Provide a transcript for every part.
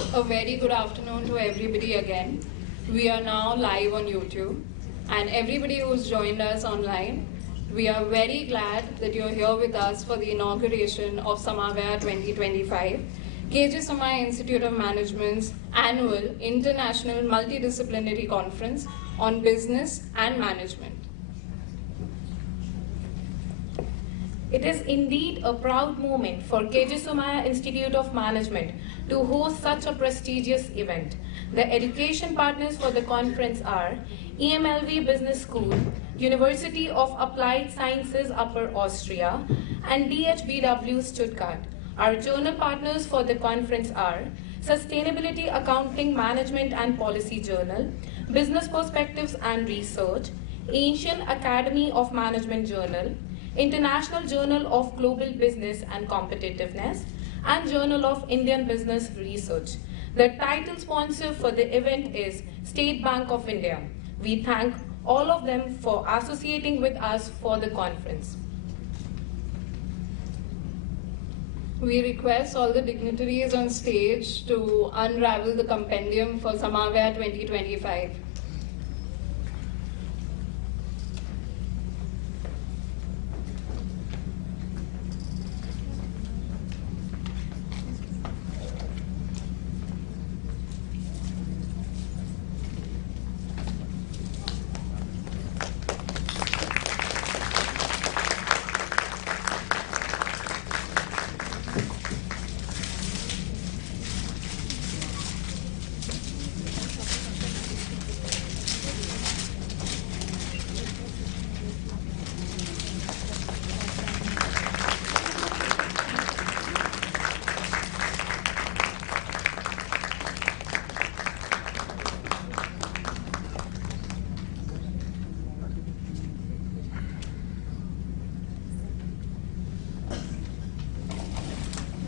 A very good afternoon to everybody again. We are now live on YouTube, and everybody who's joined us online, we are very glad that you're here with us for the inauguration of Samavaya 2025, KJ Somaiya Institute of Management's annual International Multidisciplinary Conference on Business and Management. It is indeed a proud moment for KJ Somaiya Institute of Management to host such a prestigious event. The education partners for the conference are EMLV Business School, University of Applied Sciences Upper Austria, and DHBW Stuttgart. Our journal partners for the conference are Sustainability Accounting Management and Policy Journal, Business Perspectives and Research, Asian Academy of Management Journal, International Journal of Global Business and Competitiveness, and Journal of Indian Business Research. The title sponsor for the event is State Bank of India. We thank all of them for associating with us for the conference. We request all the dignitaries on stage to unravel the compendium for Samavaya 2025.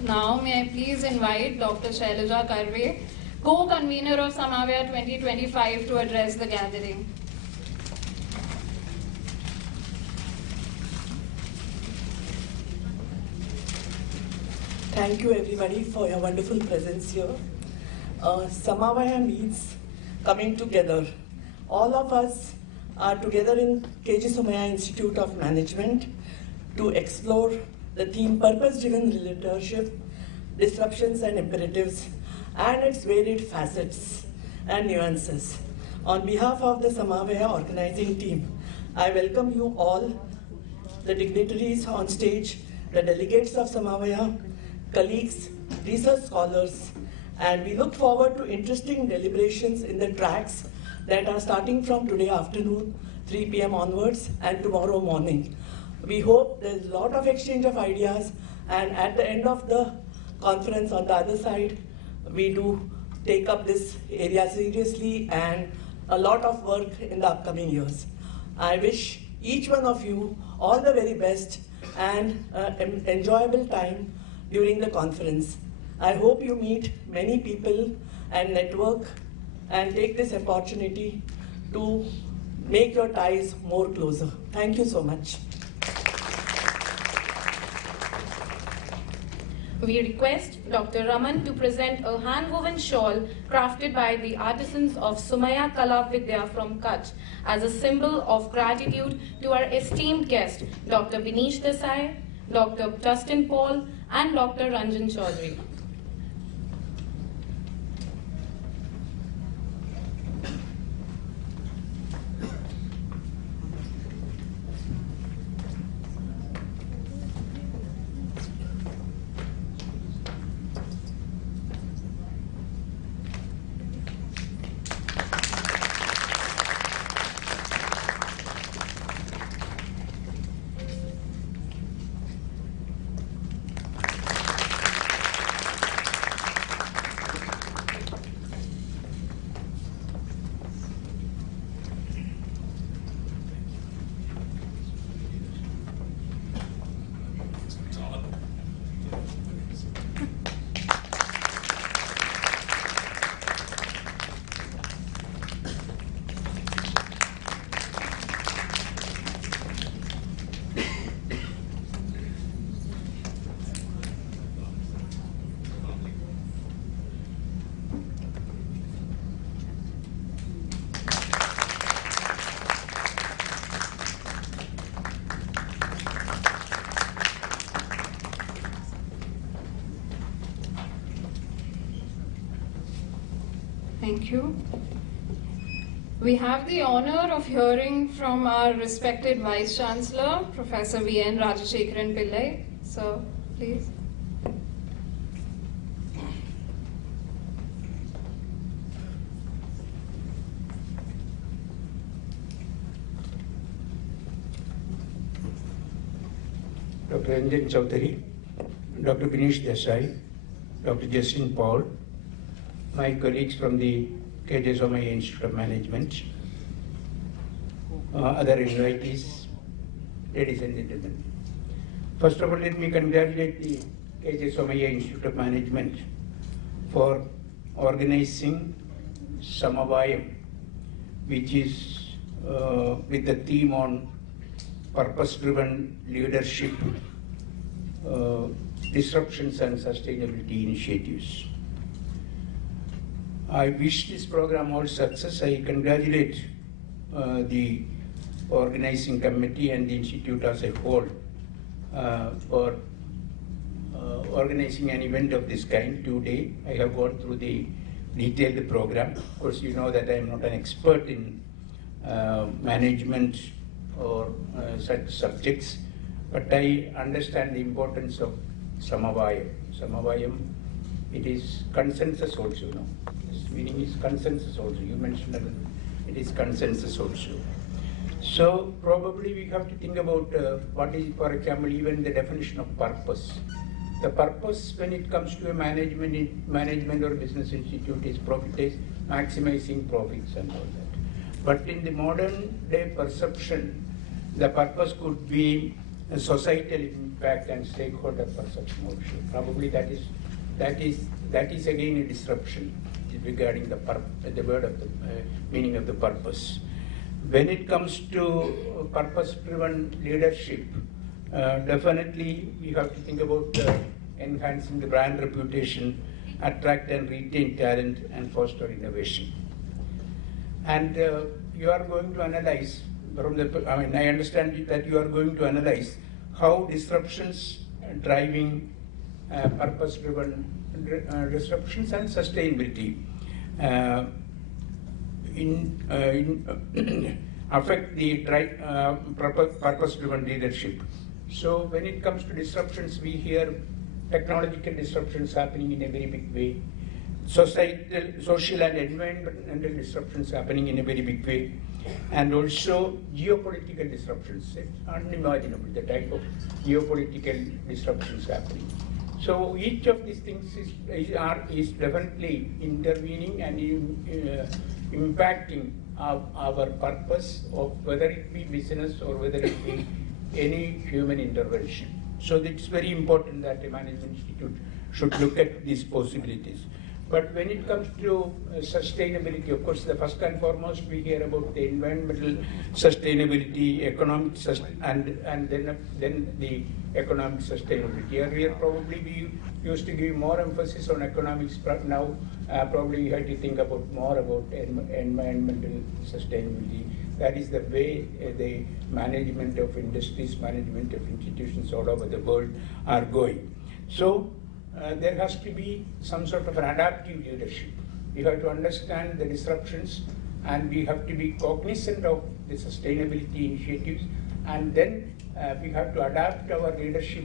Now, may I please invite Dr. Shailaja Karve, co-convener of Samavaya 2025, to address the gathering. Thank you everybody for your wonderful presence here. Samavaya means coming together. All of us are together in KJ Somaiya Institute of Management to explore the theme Purpose-Driven Leadership, Disruptions and Imperatives, and its varied facets and nuances. On behalf of the Samavaya organizing team, I welcome you all, the dignitaries on stage, the delegates of Samavaya, colleagues, research scholars, and we look forward to interesting deliberations in the tracks that are starting from today afternoon, 3 p.m. onwards, and tomorrow morning. We hope there's a lot of exchange of ideas, and at the end of the conference on the other side, we do take up this area seriously and a lot of work in the upcoming years. I wish each one of you all the very best and an enjoyable time during the conference. I hope you meet many people and network and take this opportunity to make your ties more closer. Thank you so much. We request Dr. Raman to present a hand-woven shawl crafted by the artisans of Somaiya Kala Vidya from Kutch as a symbol of gratitude to our esteemed guest, Dr. Binish Desai, Dr. Justin Paul, and Dr. Ranjan Chaudhary. Thank you. We have the honor of hearing from our respected Vice Chancellor, Professor V.N. Rajashekharan Pillai. So, please. Dr. Ranjan Chaudhary, Dr. Binish Desai, Dr. Justin Paul, my colleagues from the KJ Somaya Institute of Management, other invitees, ladies and gentlemen. First of all, let me congratulate the KJ Somaya Institute of Management for organizing Samavaya, which is with the theme on purpose-driven leadership, disruptions and sustainability initiatives. I wish this program all success. I congratulate the organizing committee and the institute as a whole for organizing an event of this kind today. I have gone through the detailed program. Of course, you know that I am not an expert in management or such subjects, but I understand the importance of Samavaya. Samavayam, it is consensus also, no? Its meaning is consensus also. You mentioned that it is consensus also. So probably we have to think about what is, for example, even the definition of purpose. The purpose when it comes to a management or business institute is profit, is maximizing profits and all that. But in the modern day perception, the purpose could be a societal impact and stakeholder perception also. Probably that is again a disruption regarding the word of the meaning of the purpose. When it comes to purpose-driven leadership, definitely we have to think about enhancing the brand reputation, attract and retain talent, and foster innovation. And you are going to analyze from the, I understand that you are going to analyze how disruptions driving purpose-driven disruptions and sustainability affect the purpose-driven leadership. So when it comes to disruptions, we hear technological disruptions happening in a very big way, social and environmental disruptions happening in a very big way, and also geopolitical disruptions. It's unimaginable, the type of geopolitical disruptions happening. So each of these things is definitely intervening and impacting our purpose of whether it be business or whether it be any human intervention. So it's very important that a management institute should look at these possibilities. But when it comes to sustainability, of course, the first and foremost we hear about the environmental sustainability, economic and then the economic sustainability. Earlier, probably we used to give more emphasis on economics, but now probably we have to think about more about environmental sustainability. That is the way the management of industries, management of institutions all over the world are going. So there has to be some sort of an adaptive leadership. We have to understand the disruptions and we have to be cognizant of the sustainability initiatives, and then we have to adapt our leadership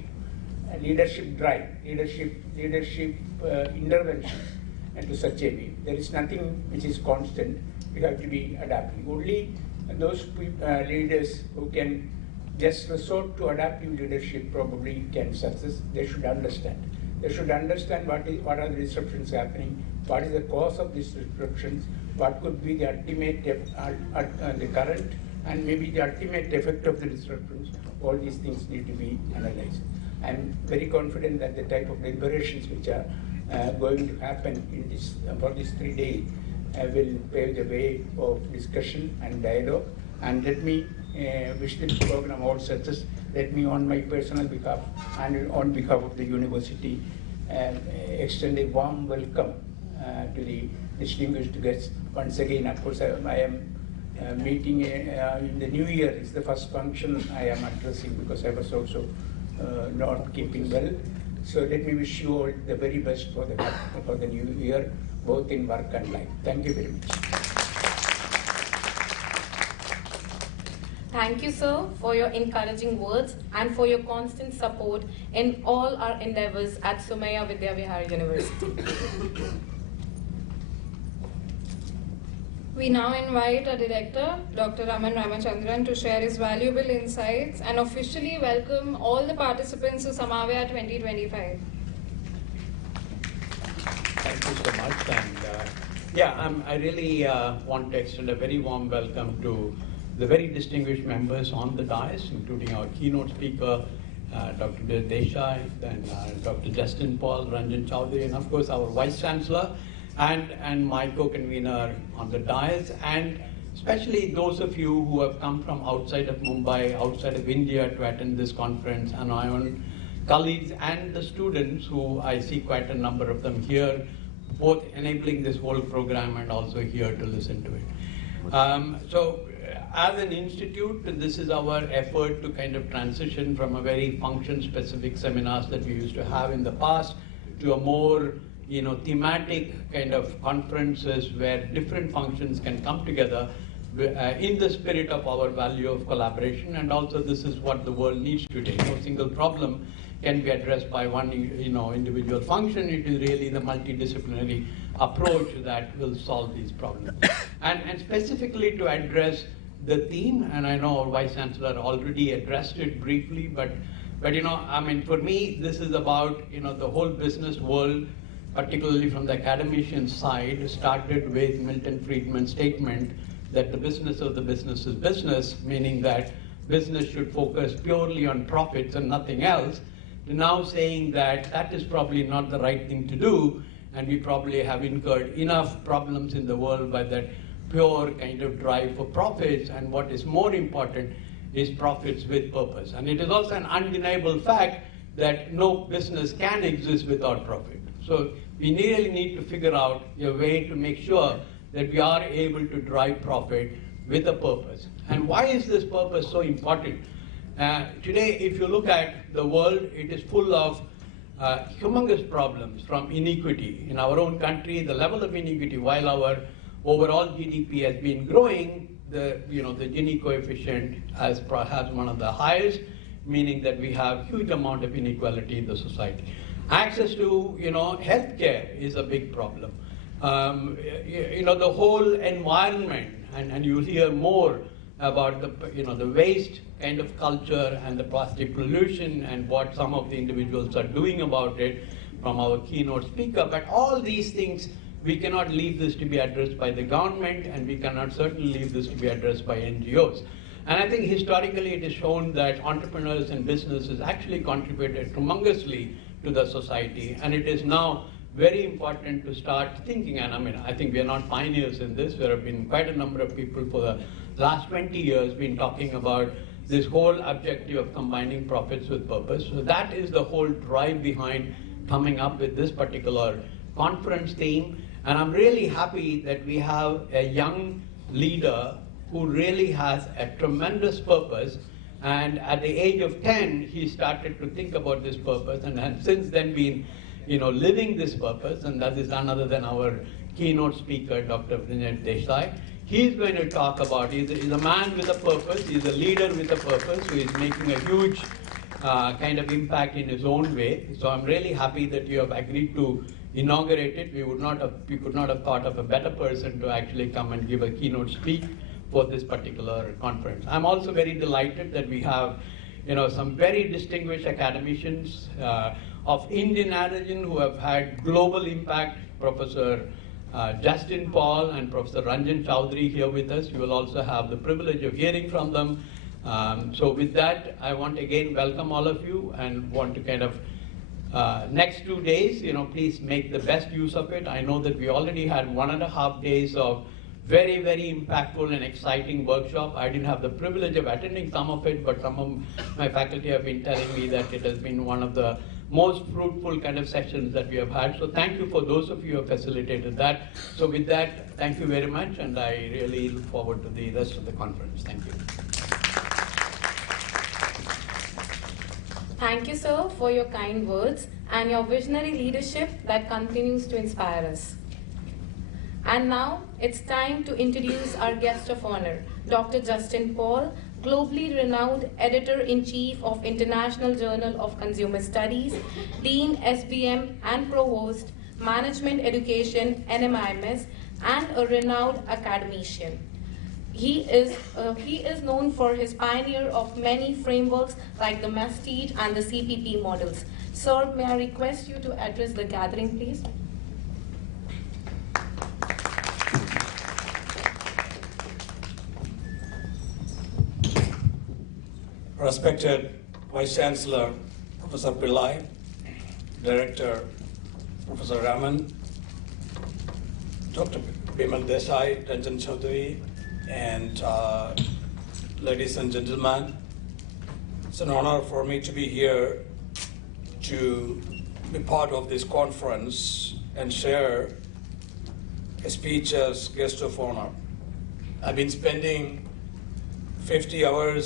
drive, leadership intervention into such a way. There is nothing which is constant. We have to be adaptive. Only those leaders who can just resort to adaptive leadership probably can success. They should understand. They should understand what are the disruptions happening, what is the cause of these disruptions, what could be the ultimate, the current, and maybe the ultimate effect of the disruptions. All these things need to be analyzed. I'm very confident that the type of deliberations which are going to happen in this for these 3 days will pave the way of discussion and dialogue. And let me wish this program all success. Let me, on my personal behalf and on behalf of the university, extend a warm welcome to the distinguished guests. Once again, of course, I am meeting in the new year. It's the first function I am addressing because I was also not keeping well. So let me wish you all the very best for the new year, both in work and life. Thank you very much. Thank you, sir, for your encouraging words and for your constant support in all our endeavors at Somaiya Vidya Vihar University. We now invite our director, Dr. Raman Ramachandran, to share his valuable insights and officially welcome all the participants to Samavaya 2025. Thank you so much. And I really want to extend a very warm welcome to the very distinguished members on the dais, including our keynote speaker, Dr. Binish Desai, then Dr. Justin Paul, Ranjan Chaudhary, and of course our Vice Chancellor, and my co-convener on the dais, and especially those of you who have come from outside of Mumbai, outside of India to attend this conference, and my own colleagues and the students who I see quite a number of them here, both enabling this whole program and also here to listen to it. So as an institute, this is our effort to kind of transition from a very function-specific seminars that we used to have in the past to a more thematic kind of conferences where different functions can come together in the spirit of our value of collaboration. And also this is what the world needs today. No single problem can be addressed by one individual function. It is really the multidisciplinary approach that will solve these problems. And specifically to address the theme, and I know our Vice Chancellor already addressed it briefly, but for me, this is about the whole business world, particularly from the academician side, started with Milton Friedman's statement that the business of the business is business, meaning that business should focus purely on profits and nothing else, to now saying that that is probably not the right thing to do, and we probably have incurred enough problems in the world by that pure kind of drive for profits, and what is more important is profits with purpose. And it is also an undeniable fact that no business can exist without profit. So we really need to figure out a way to make sure that we are able to drive profit with a purpose. And why is this purpose so important? Today, if you look at the world, it is full of humongous problems, from inequity. In our own country, the level of inequity, while our overall GDP has been growing, the Gini coefficient has perhaps one of the highest, meaning that we have huge amount of inequality in the society. Access to healthcare is a big problem. The whole environment, and you'll hear more about the waste kind of culture and the plastic pollution and what some of the individuals are doing about it from our keynote speaker. But all these things, we cannot leave this to be addressed by the government, and we cannot certainly leave this to be addressed by NGOs. And I think historically it is shown that entrepreneurs and businesses actually contributed tremendously to the society, and it is now very important to start thinking, and I think we are not pioneers in this. There have been quite a number of people for the last 20 years been talking about this whole objective of combining profits with purpose. So that is the whole drive behind coming up with this particular conference theme. And I'm really happy that we have a young leader who really has a tremendous purpose. And at the age of 10, he started to think about this purpose, and has since then been living this purpose, and that is none other than our keynote speaker, Dr. Binish Desai. He's going to talk about, he's a man with a purpose, he's a leader with a purpose, who is making a huge kind of impact in his own way. So I'm really happy that you have agreed to inaugurate it. We could not have thought of a better person to actually come and give a keynote speak for this particular conference. I'm also very delighted that we have some very distinguished academicians of Indian origin who have had global impact. Professor Justin Paul and Professor Ranjan Chaudhary here with us. You will also have the privilege of hearing from them. So with that, I want to again welcome all of you, and want to kind of next 2 days, please make the best use of it. I know that we already had 1.5 days of very, very impactful and exciting workshop. I didn't have the privilege of attending some of it, but some of my faculty have been telling me that it has been one of the most fruitful kind of sessions that we have had. So thank you for those of you who have facilitated that. So with that, thank you very much, and I really look forward to the rest of the conference. Thank you. Thank you, sir, for your kind words and your visionary leadership that continues to inspire us. And now it's time to introduce our guest of honor, Dr. Justin Paul, globally renowned Editor-in-Chief of International Journal of Consumer Studies, Dean SBM and Provost, Management Education, NMIMS, and a renowned academician. He is known for his pioneer of many frameworks like the Mastige and the CPP models. Sir, may I request you to address the gathering, please? Respected Vice Chancellor, Professor Pillai, Director, Professor Raman, Dr. Binish Desai, Ranjan Chaudhary, and ladies and gentlemen, it's an honor for me to be here to be part of this conference and share a speech as guest of honor. I've been spending 50 or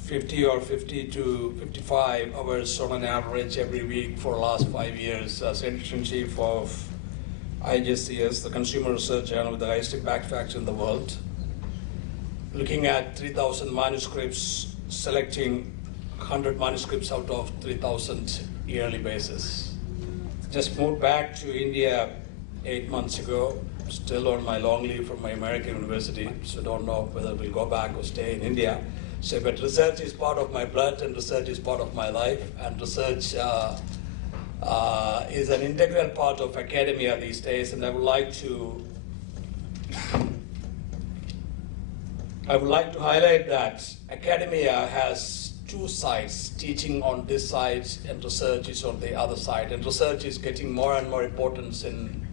50 to 55 hours on an average every week for the last 5 years as editor-in-chief of IJCS, the consumer research journal with the highest impact factor in the world, looking at 3,000 manuscripts, selecting 100 manuscripts out of 3,000 yearly basis. Just moved back to India 8 months ago, still on my long leave from my American university, so don't know whether we'll go back or stay in India. So, but research is part of my blood and research is part of my life, and research is an integral part of academia these days, and I would like to highlight that academia has two sides, teaching on this side and research is on the other side, and research is getting more and more importance in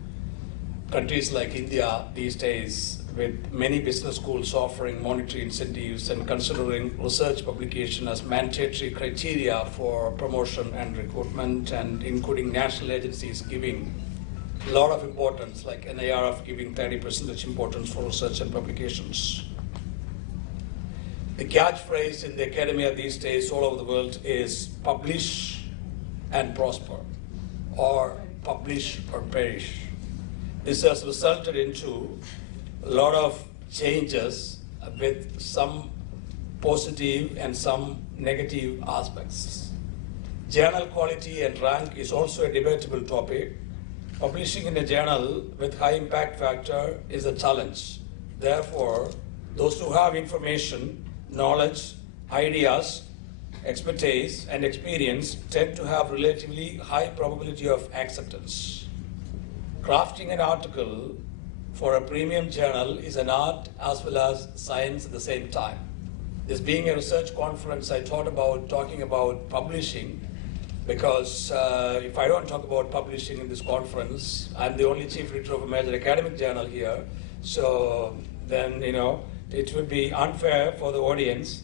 countries like India these days, with many business schools offering monetary incentives and considering research publication as mandatory criteria for promotion and recruitment, and including national agencies giving a lot of importance, like NIRF giving 30% importance for research and publications. The catchphrase in the academia these days all over the world is publish and prosper, or publish or perish. This has resulted into a lot of changes with some positive and some negative aspects. Journal quality and rank is also a debatable topic. Publishing in a journal with high impact factor is a challenge. Therefore, those who have information, knowledge, ideas, expertise, and experience tend to have relatively high probability of acceptance. Crafting an article for a premium journal is an art as well as science at the same time. This being a research conference, I thought about talking about publishing, because if I don't talk about publishing in this conference, I'm the only chief editor of a major academic journal here, so then, it would be unfair for the audience.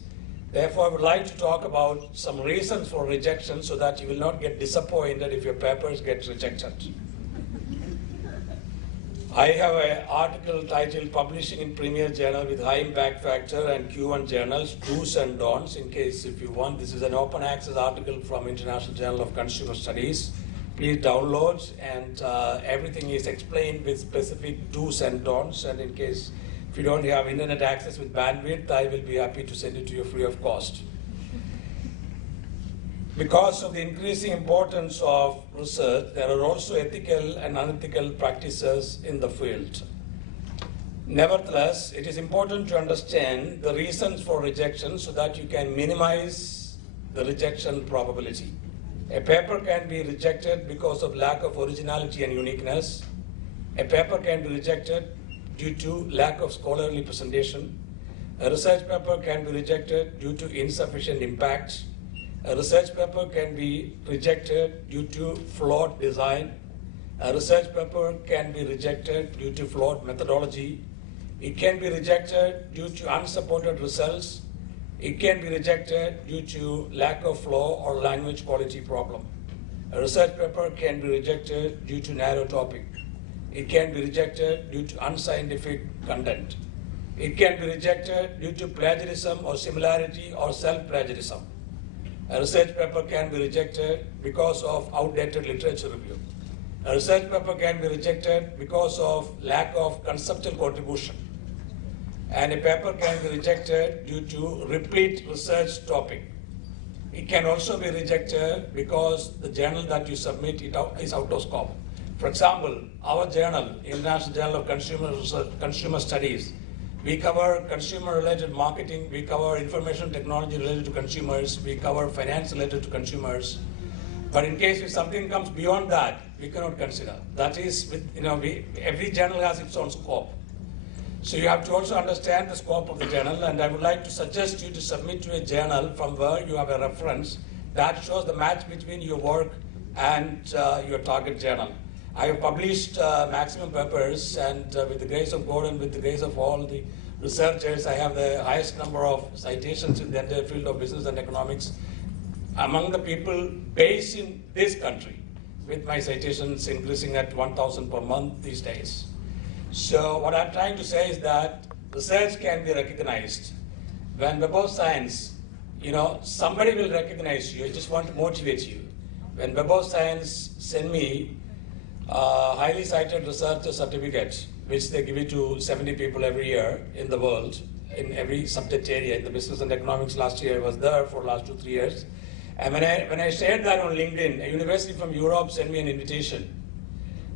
Therefore, I would like to talk about some reasons for rejection so that you will not get disappointed if your papers get rejected. I have an article titled Publishing in Premier Journal with High Impact Factor and Q1 Journals, Do's and Don'ts, in case if you want. This is an open access article from International Journal of Consumer Studies. Please download, and everything is explained with specific do's and don'ts, and in case if you don't have internet access with bandwidth, I will be happy to send it to you free of cost. Because of the increasing importance of research, there are also ethical and unethical practices in the field. Nevertheless, it is important to understand the reasons for rejection so that you can minimize the rejection probability. A paper can be rejected because of lack of originality and uniqueness. A paper can be rejected due to lack of scholarly presentation. A research paper can be rejected due to insufficient impact. A research paper can be rejected due to flawed design. A research paper can be rejected due to flawed methodology. It can be rejected due to unsupported results. It can be rejected due to lack of flow or language quality problem. A research paper can be rejected due to narrow topic. It can be rejected due to unscientific content. It can be rejected due to plagiarism or similarity or self-plagiarism. A research paper can be rejected because of outdated literature review. A research paper can be rejected because of lack of conceptual contribution. And a paper can be rejected due to repeat research topic. It can also be rejected because the journal that you submit is out of scope. For example, our journal, International Journal of Consumer Studies, we cover consumer-related marketing, we cover information technology related to consumers, we cover finance related to consumers. But in case if something comes beyond that, we cannot consider. That is, every journal has its own scope. So you have to also understand the scope of the journal, and I would like to suggest you to submit to a journal from where you have a reference that shows the match between your work and your target journal. I have published maximum papers, and with the grace of God and with the grace of all the researchers, I have the highest number of citations in the entire field of business and economics among the people based in this country, with my citations increasing at 1,000 per month these days. So what I'm trying to say is that research can be recognized. When Web of Science, somebody will recognize you. I just want to motivate you. When Web of Science send me highly cited researcher certificate, which they give it to 70 people every year in the world, in every subject area. In the business and economics last year, I was there for the last 2-3 years. And when I shared that on LinkedIn, a university from Europe sent me an invitation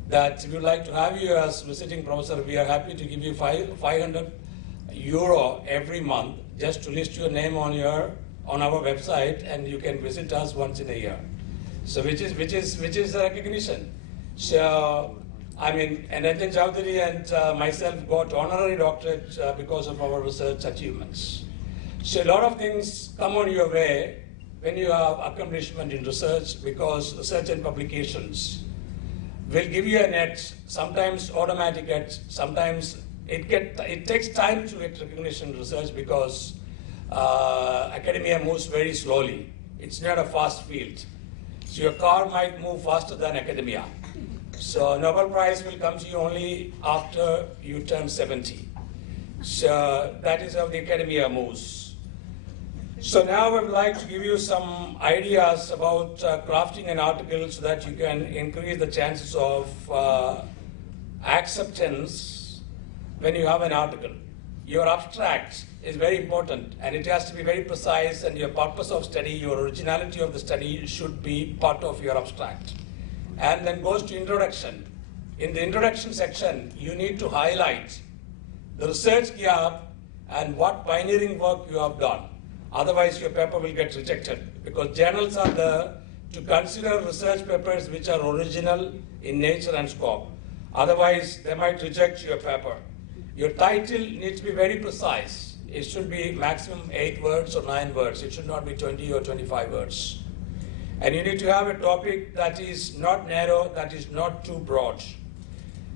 that if you'd like to have you as visiting professor, we are happy to give you €500 every month just to list your name on our website, and you can visit us once in a year. So which is a recognition. So and Ranjan Chowdhury and myself got honorary doctorate because of our research achievements. So a lot of things come on your way when you have accomplishment in research, because research and publications will give you an edge, sometimes automatic edge, sometimes it takes time to get recognition in research because academia moves very slowly. It's not a fast field. So your car might move faster than academia. So Nobel Prize will come to you only after you turn 70. So that is how the academia moves. So now I would like to give you some ideas about crafting an article so that you can increase the chances of acceptance when you have an article. Your abstract is very important, and it has to be very precise, and your purpose of study, your originality of the study should be part of your abstract. And then goes to introduction. In the introduction section, you need to highlight the research gap and what pioneering work you have done. Otherwise, your paper will get rejected, because journals are there to consider research papers which are original in nature and scope. Otherwise, they might reject your paper. Your title needs to be very precise. It should be maximum 8 words or 9 words. It should not be 20 or 25 words. And you need to have a topic that is not narrow, that is not too broad.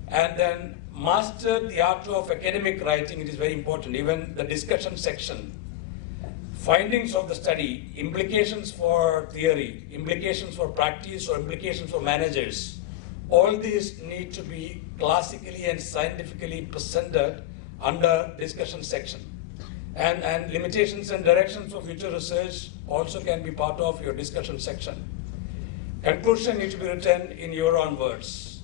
And then master the art of academic writing. It is very important. Even the discussion section. Findings of the study, implications for theory, implications for practice, or implications for managers. All these need to be classically and scientifically presented under discussion section. And limitations and directions for future research also can be part of your discussion section. Conclusion needs to be written in your own words.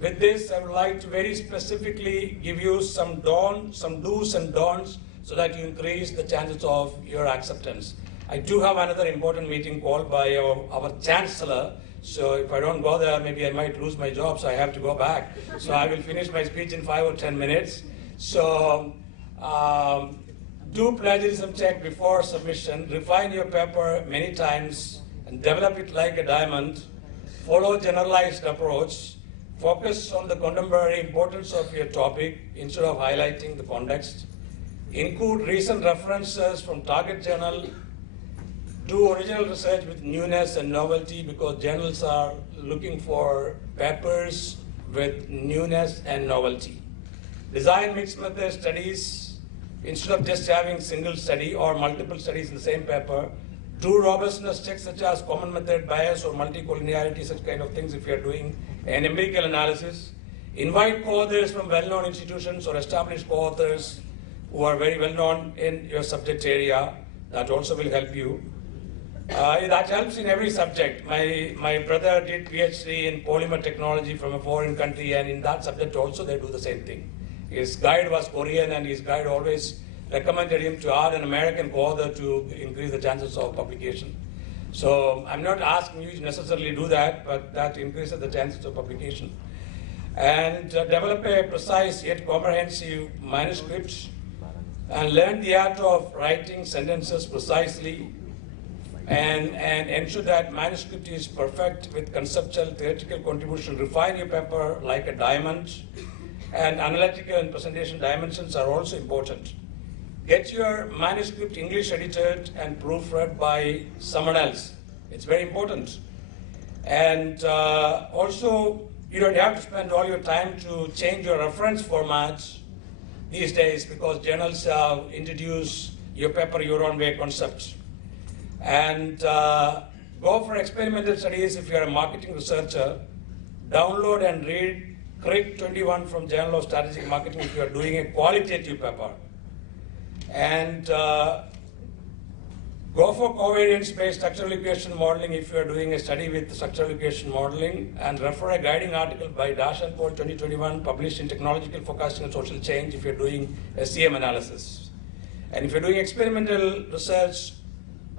With this, I would like to very specifically give you some do's and don'ts so that you increase the chances of your acceptance. I do have another important meeting called by our chancellor, so if I don't go there, maybe I might lose my job, so I have to go back. So I will finish my speech in 5 or 10 minutes. So do plagiarism check before submission, refine your paper many times, and develop it like a diamond. Follow generalized approach. Focus on the contemporary importance of your topic instead of highlighting the context. Include recent references from target journal. Do original research with newness and novelty, because journals are looking for papers with newness and novelty. Design mixed method studies instead of just having single study or multiple studies in the same paper. Do robustness checks such as common method bias or multicollinearity, such kind of things if you are doing an empirical analysis. Invite co-authors from well-known institutions or established co-authors who are very well known in your subject area. That also will help you. That helps in every subject. My brother did PhD in polymer technology from a foreign country, and in that subject also they do the same thing. His guide was Korean, and his guide always recommended him to add an American co-author to increase the chances of publication. So I'm not asking you to necessarily do that, but that increases the chances of publication. And develop a precise yet comprehensive manuscript, and learn the art of writing sentences precisely, and ensure that manuscript is perfect with conceptual, theoretical contribution. Refine your paper like a diamond, and analytical and presentation dimensions are also important. Get your manuscript English edited and proofread by someone else. It's very important. And also, you don't have to spend all your time to change your reference formats these days, because journals introduce your paper your own way concepts. And go for experimental studies if you're a marketing researcher. Download and read Craig 21 from Journal of Strategic Marketing if you're doing a qualitative paper. And go for covariance-based structural equation modeling if you're doing a study with structural equation modeling, and refer a guiding article by Dash and Paul 2021 published in Technological Forecasting and Social Change if you're doing SCM analysis. And if you're doing experimental research,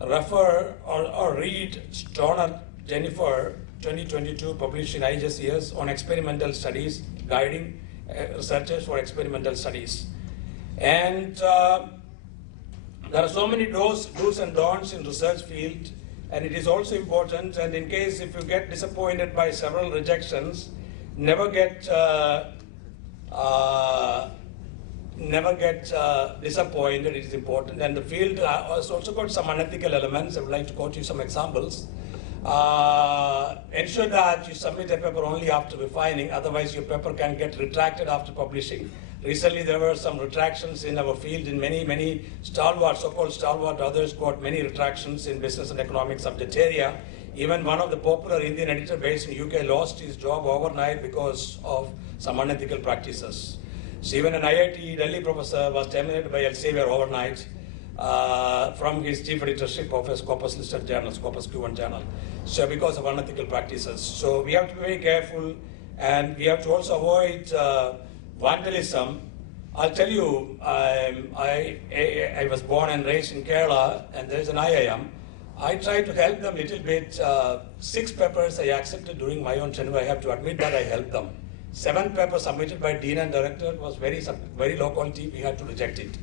refer or read Stoner Jennifer 2022 published in IJCS on experimental studies, guiding researchers for experimental studies. And there are so many do's and don'ts in research field, and it is also important, and in case if you get disappointed by several rejections, never get disappointed. It is important. And the field has also got some unethical elements. I would like to quote you some examples. Ensure that you submit a paper only after refining, otherwise your paper can get retracted after publishing. Recently there were some retractions in our field in many stalwart, so-called stalwart authors got many retractions in business and economic subject area. Even one of the popular Indian editor based in UK lost his job overnight because of some unethical practices. So even an IIT Delhi professor was terminated by Elsevier overnight from his chief editorship of a Scopus listed journal, Scopus Q1 journal. So because of unethical practices. So we have to be very careful, and we have to also avoid vandalism. I'll tell you, I was born and raised in Kerala, and there is an IIM. I tried to help them a little bit. 6 papers I accepted during my own tenure. I have to admit that I helped them. 7 papers submitted by dean and director was very low quality. We had to reject it.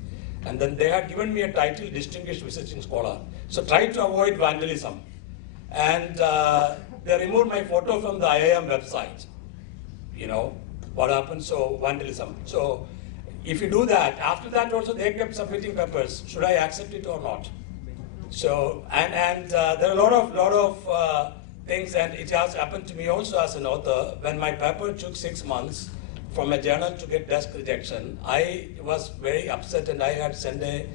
And then they had given me a title, Distinguished Visiting Scholar. So try to avoid vandalism. And they removed my photo from the IIM website. You know what happened? So vandalism. So if you do that, after that also they kept submitting papers. Should I accept it or not? So and there are a lot of things, and it has happened to me also as an author. When my paper took 6 months from a journal to get desk rejection, I was very upset, and I had sent a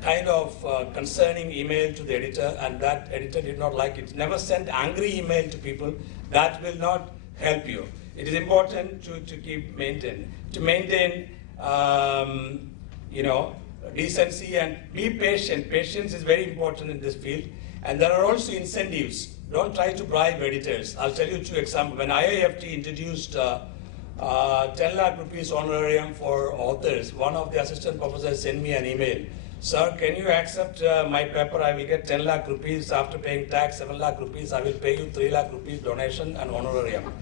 kind of concerning email to the editor, and that editor did not like it. Never send angry email to people. That will not help you. It is important to maintain decency and be patient. Patience is very important in this field. And there are also incentives. Don't try to bribe editors. I'll tell you 2 examples. When IIFT introduced 10 lakh rupees honorarium for authors, one of the assistant professors sent me an email. Sir, can you accept my paper? I will get 10 lakh rupees after paying tax, 7 lakh rupees. I will pay you 3 lakh rupees donation and honorarium.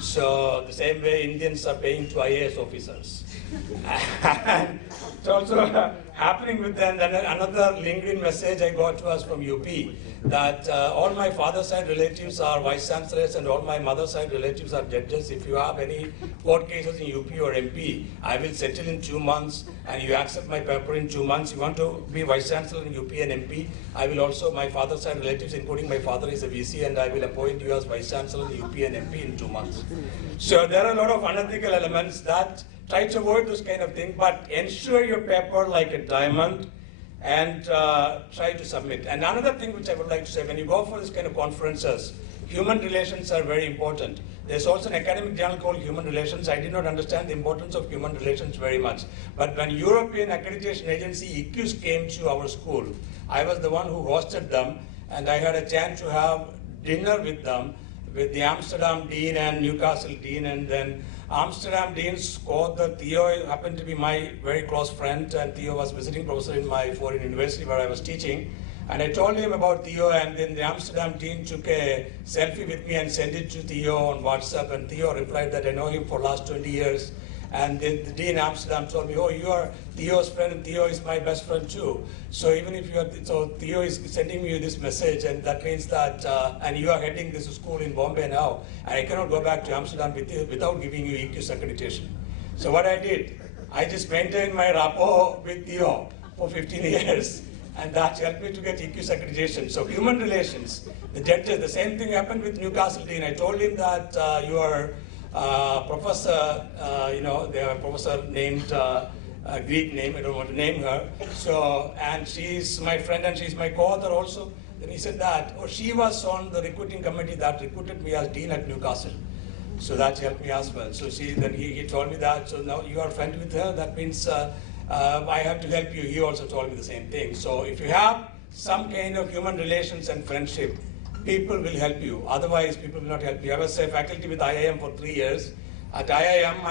So the same way Indians are paying to IAS officers. And it's also happening with them. Then another LinkedIn message I got was from UP that all my father's side relatives are vice chancellors and all my mother's side relatives are judges. If you have any court cases in UP or MP, I will settle in 2 months, and you accept my paper in 2 months. You want to be vice chancellor in UP and MP, I will also, my father's side relatives, including my father is a VC, and I will appoint you as vice chancellor in UP and MP in 2 months. So there are a lot of unethical elements that try to avoid this kind of thing, but ensure your paper like a diamond, and try to submit. And another thing which I would like to say, when you go for this kind of conferences, human relations are very important. There's also an academic journal called Human Relations. I did not understand the importance of human relations very much. But when European Accreditation Agency EQs came to our school, I was the one who hosted them, and I had a chance to have dinner with them, with the Amsterdam Dean and Newcastle Dean, and then Amsterdam Dean's co-author Theo happened to be my very close friend, and Theo was visiting professor in my foreign university where I was teaching. And I told him about Theo, and then the Amsterdam Dean took a selfie with me and sent it to Theo on WhatsApp, and Theo replied that I know him for last 20 years. And then the Dean Amsterdam told me, oh, you are Theo's friend, and Theo is my best friend too. So even if you are, so Theo is sending you this message, and that means that, and you are heading this school in Bombay now, and I cannot go back to Amsterdam without giving you EQ's accreditation. So what I did, I just maintained my rapport with Theo for 15 years. And that helped me to get EQ's accreditation. So human relations, the judges, the same thing happened with Newcastle Dean. I told him that your professor, they have a professor named, Greek name, I don't want to name her. So, and she's my friend and she's my co-author also. Then he said that, oh, she was on the recruiting committee that recruited me as Dean at Newcastle. So that helped me as well. So then he told me that, so now you are friend with her, that means I have to help you. He also told me the same thing. So if you have some kind of human relations and friendship, people will help you. Otherwise, people will not help you. I was a faculty with IIM for 3 years. At IIM,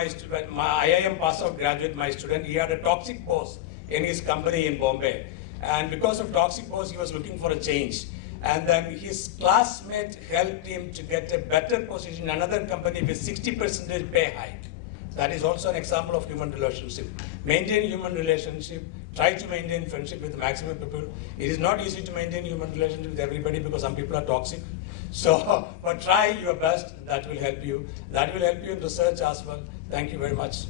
my IIM pass-out graduate, my student, he had a toxic post in his company in Bombay. And because of toxic post, he was looking for a change. And then his classmate helped him to get a better position in another company with 60% pay hike. That is also an example of human relationship. Maintain human relationship, try to maintain friendship with maximum people. It is not easy to maintain human relationship with everybody because some people are toxic. So, but try your best, that will help you. That will help you in research as well. Thank you very much.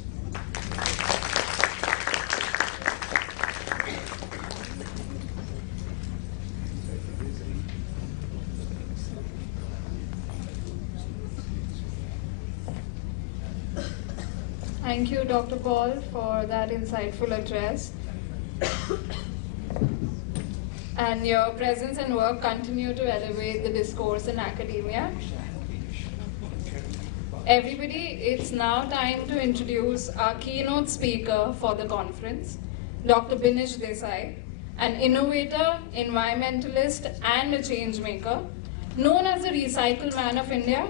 Thank you, Dr. Paul, for that insightful address. And your presence and work continue to elevate the discourse in academia. Everybody, it's now time to introduce our keynote speaker for the conference, Dr. Binish Desai, an innovator, environmentalist, and a change maker, known as the Recycle Man of India.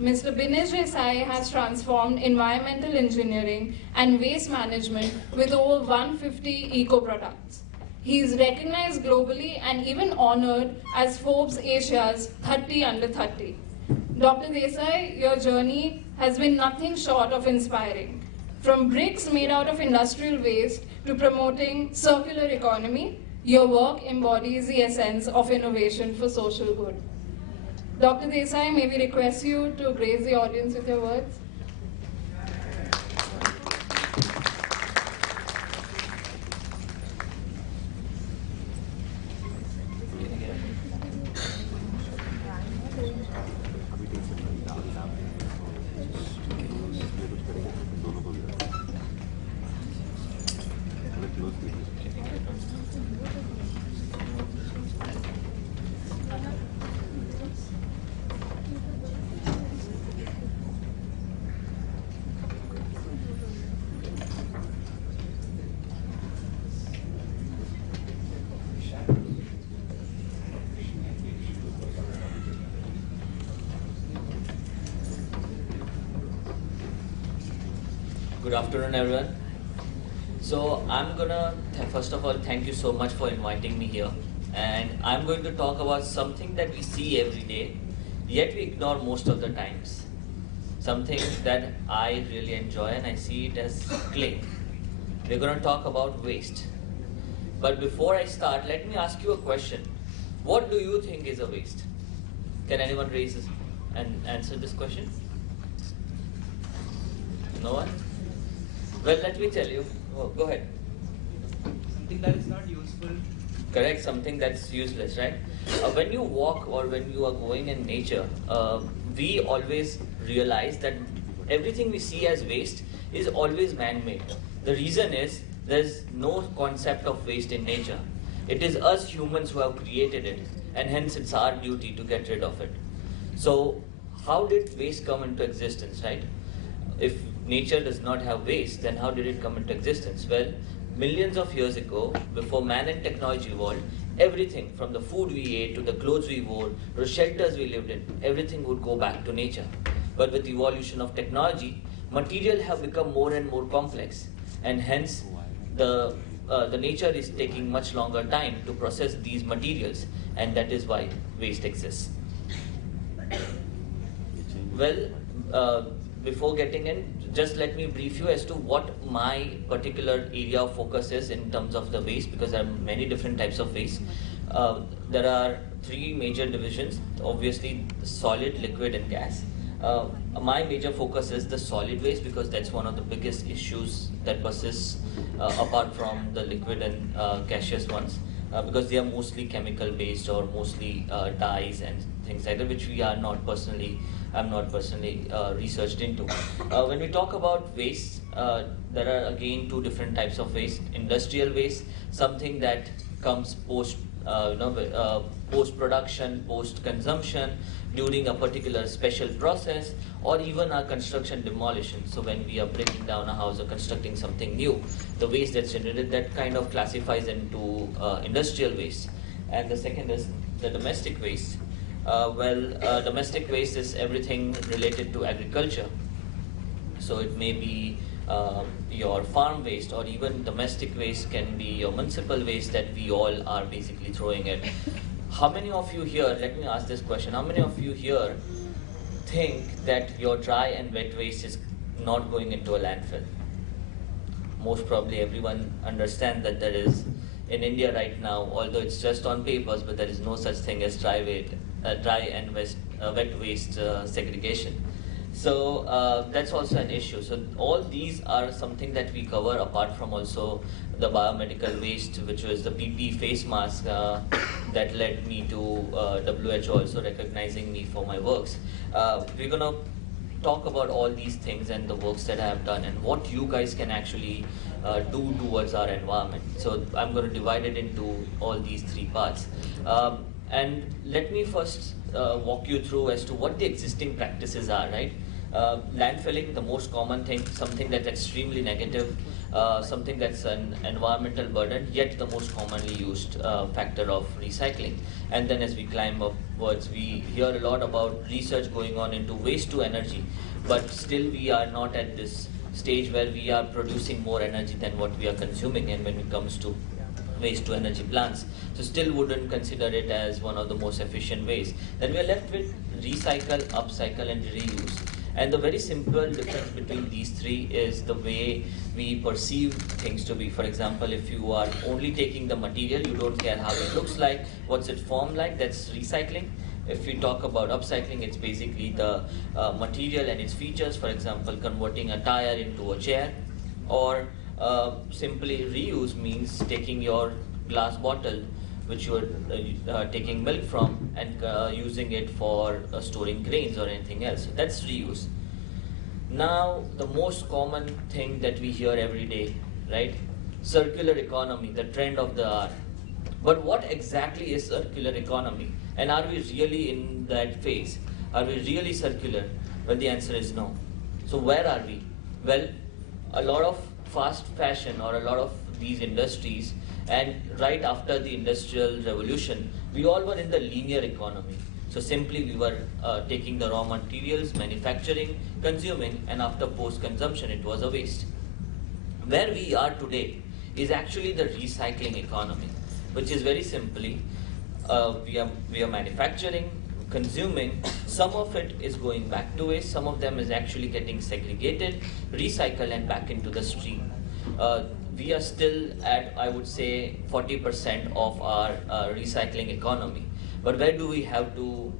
Mr. Binish Desai has transformed environmental engineering and waste management with over 150 eco-products. He is recognized globally and even honored as Forbes Asia's 30 under 30. Dr. Desai, your journey has been nothing short of inspiring. From bricks made out of industrial waste to promoting circular economy, your work embodies the essence of innovation for social good. Dr. Desai, may we request you to grace the audience with your words? Good afternoon, everyone. So I'm gonna, first of all, thank you so much for inviting me here. And I'm going to talk about something that we see every day, yet we ignore most of the times. Something that I really enjoy and I see it as clay. We're gonna talk about waste. But before I start, let me ask you a question. What do you think is a waste? Can anyone raise this and answer this question? No one? Well, let me tell you. Oh, go ahead. Something that is not useful. Correct, something that's useless, right? When you walk or when you are going in nature, we always realize that everything we see as waste is always man-made. The reason is there's no concept of waste in nature. It is us humans who have created it, and hence it's our duty to get rid of it. So how did waste come into existence, right? If nature does not have waste, then how did it come into existence? Well, millions of years ago, before man and technology evolved, everything from the food we ate to the clothes we wore to the shelters we lived in, everything would go back to nature. But with the evolution of technology, material have become more and more complex, and hence the nature is taking much longer time to process these materials, and that is why waste exists. Well, before getting in, just let me brief you as to what my particular area of focus is in terms of the waste, because there are many different types of waste. There are three major divisions, obviously solid, liquid and gas. My major focus is the solid waste because that's one of the biggest issues that persists apart from the liquid and gaseous ones, because they are mostly chemical based or mostly dyes and things like that, which I'm not personally researched into. When we talk about waste, there are again two different types of waste. Industrial waste, something that comes post production, post consumption, during a particular special process, or even our construction demolition. So when we are breaking down a house or constructing something new, the waste that's generated, that kind of classifies into industrial waste. And the second is the domestic waste. Domestic waste is everything related to agriculture. So it may be your farm waste, or even domestic waste can be your municipal waste that we all are basically throwing at. How many of you here, let me ask this question, how many of you here think that your dry and wet waste is not going into a landfill? Most probably everyone understands that there is, in India right now, although it's just on papers, but there is no such thing as dry and wet waste segregation. So that's also an issue. So all these are something that we cover, apart from also the biomedical waste, which was the PP face mask that led me to WHO also recognizing me for my works. We're going to talk about all these things and the works that I have done and what you guys can actually do towards our environment. So I'm going to divide it into all these three parts. And let me first walk you through as to what the existing practices are, right? Landfilling, the most common thing, something that's extremely negative, something that's an environmental burden, yet the most commonly used factor of recycling. And then as we climb upwards, we hear a lot about research going on into waste to energy, but still we are not at this stage where we are producing more energy than what we are consuming, and when it comes to waste to energy plants. So still wouldn't consider it as one of the most efficient ways. Then we are left with recycle, upcycle and reuse. And the very simple difference between these three is the way we perceive things to be. For example, if you are only taking the material, you don't care how it looks like, what's it formed like, that's recycling. If we talk about upcycling, it's basically the material and its features. For example, converting a tire into a chair, or simply reuse means taking your glass bottle, which you are taking milk from, and using it for storing grains or anything else. So that's reuse. Now, the most common thing that we hear every day, right? Circular economy, the trend of the hour. But what exactly is circular economy? And are we really in that phase? Are we really circular? Well, the answer is no. So where are we? Well, a lot of fast fashion or a lot of these industries, and right after the Industrial Revolution, we all were in the linear economy. So simply we were taking the raw materials, manufacturing, consuming, and after post-consumption it was a waste. Where we are today is actually the recycling economy, which is very simply, we are manufacturing, consuming, some of it is going back to waste, some of them is actually getting segregated, recycled and back into the stream. We are still at, I would say, 40% of our recycling economy. But where do we have to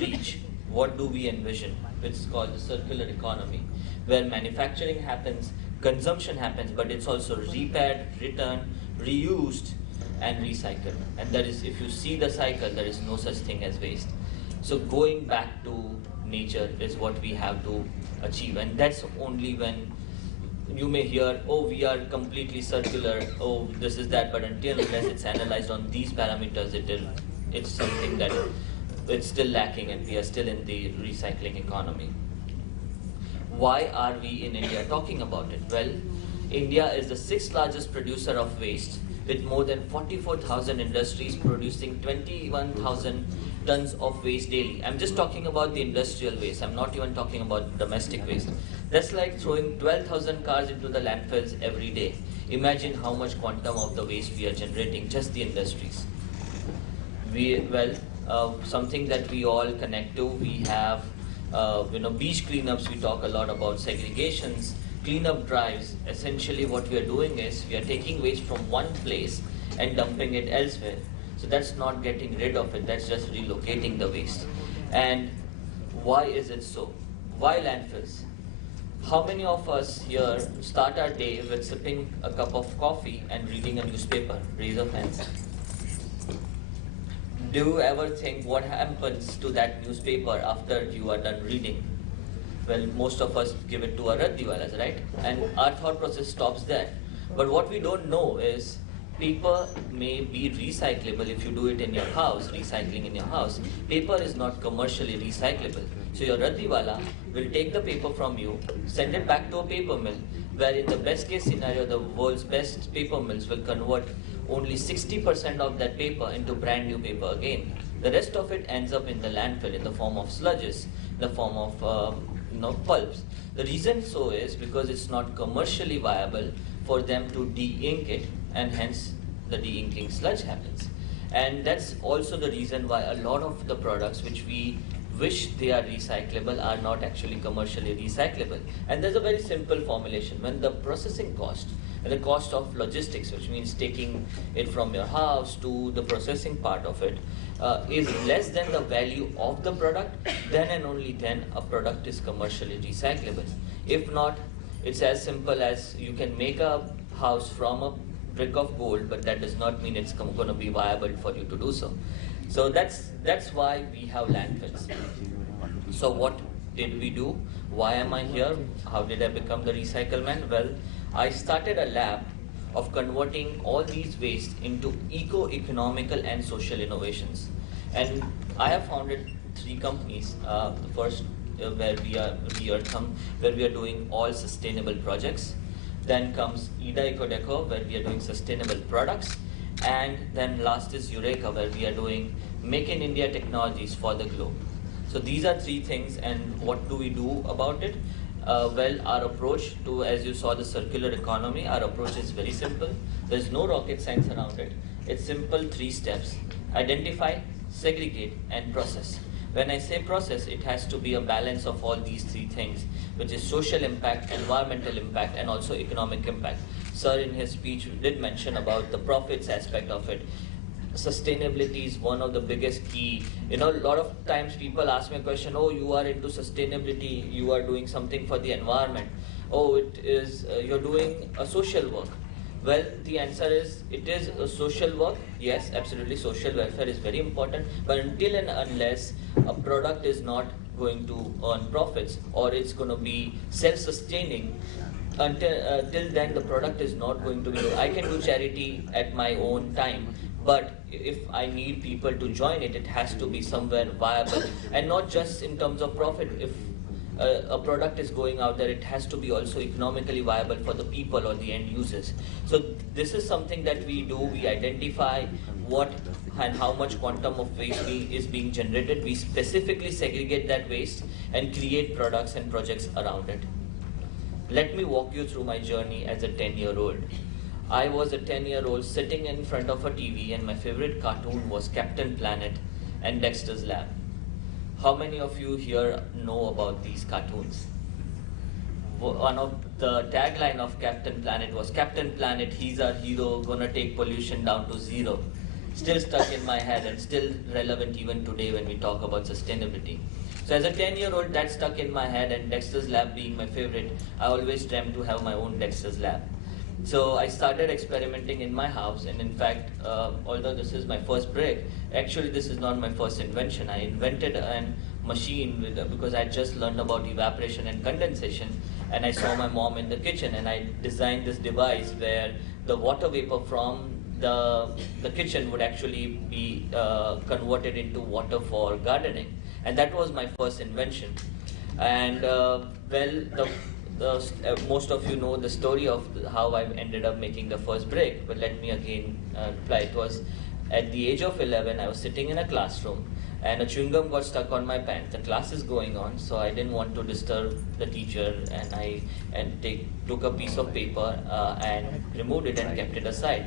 reach? What do we envision? It's called the circular economy, where manufacturing happens, consumption happens, but it's also repaired, returned, reused, and recycled. And that is, if you see the cycle, there is no such thing as waste. So going back to nature is what we have to achieve, and that's only when you may hear, oh, we are completely circular, oh, this is that, but until unless it's analyzed on these parameters, it's something that it's still lacking and we are still in the recycling economy. Why are we in India talking about it? Well, India is the 6th largest producer of waste, with more than 44,000 industries producing 21,000 tons of waste daily. I'm just talking about the industrial waste. I'm not even talking about domestic waste. That's like throwing 12,000 cars into the landfills every day. Imagine how much quantum of the waste we are generating, just the industries. Something that we all connect to, we have beach cleanups, we talk a lot about segregations, cleanup drives. Essentially what we are doing is we are taking waste from one place and dumping it elsewhere. So that's not getting rid of it, that's just relocating the waste. And why is it so? Why landfills? How many of us here start our day with sipping a cup of coffee and reading a newspaper? Raise your hands. Do you ever think what happens to that newspaper after you are done reading? Well, most of us give it to our raddiwalas, right? And our thought process stops there. But what we don't know is paper may be recyclable if you do it in your house, recycling in your house. Paper is not commercially recyclable. So your raddiwala will take the paper from you, send it back to a paper mill, where in the best case scenario, the world's best paper mills will convert only 60% of that paper into brand new paper again. The rest of it ends up in the landfill in the form of sludges, the form of pulps. The reason so is because it's not commercially viable for them to de-ink it, and hence the de-inking sludge happens. And that's also the reason why a lot of the products which we wish they are recyclable are not actually commercially recyclable. And there's a very simple formulation. When the processing cost and the cost of logistics, which means taking it from your house to the processing part of it, is less than the value of the product, then and only then a product is commercially recyclable. If not, it's as simple as you can make a house from a brick of gold, but that does not mean it's going to be viable for you to do so. So that's why we have landfills. So what did we do? Why am I here? How did I become the recycle man? Well, I started a lab of converting all these waste into eco-economical and social innovations. And I have founded 3 companies. The first where we are Reartham, where we are doing all sustainable projects. Then comes Ida Ecodeco, where we are doing sustainable products. And then last is Eureka, where we are doing Make in India technologies for the globe. So these are 3 things, and what do we do about it? Well, our approach to, as you saw, the circular economy, our approach is very simple. There's no rocket science around it. It's simple 3 steps. Identify, segregate, and process. When I say process, it has to be a balance of all these 3 things, which is social impact, environmental impact, and also economic impact. Sir, in his speech, did mention about the profits aspect of it. Sustainability is one of the biggest key. A lot of times people ask me a question, oh, you are into sustainability, you are doing something for the environment. Oh, it is, you're doing a social work. Well, the answer is, it is a social work. Yes, absolutely, social welfare is very important. But until and unless a product is not going to earn profits, or it's going to be self-sustaining, till then the product is not going to be. I can do charity at my own time, but if I need people to join it, it has to be somewhere viable, and not just in terms of profit. If a product is going out there, it has to be also economically viable for the people or the end users. So this is something that we do. We identify what and how much quantum of waste is being generated. We specifically segregate that waste and create products and projects around it. Let me walk you through my journey as a 10-year-old. I was a 10-year-old sitting in front of a TV, and my favorite cartoon was Captain Planet and Dexter's Lab. How many of you here know about these cartoons? One of the tagline of Captain Planet was, Captain Planet, he's our hero, gonna take pollution down to 0. Still stuck in my head and still relevant even today when we talk about sustainability. So as a 10-year-old, that stuck in my head, and Dexter's Lab being my favorite, I always dreamt to have my own Dexter's Lab. So I started experimenting in my house, and in fact, although this is my first break, actually this is not my first invention. I invented a machine because I just learned about evaporation and condensation, and I saw my mom in the kitchen, and I designed this device where the water vapor from the kitchen would actually be converted into water for gardening, and that was my first invention. And most of you know the story of how I ended up making the first brick, but let me again reply. It was at the age of 11, I was sitting in a classroom and a chewing gum got stuck on my pants. The class is going on, so I didn't want to disturb the teacher, and I took a piece of paper and removed it and kept it aside.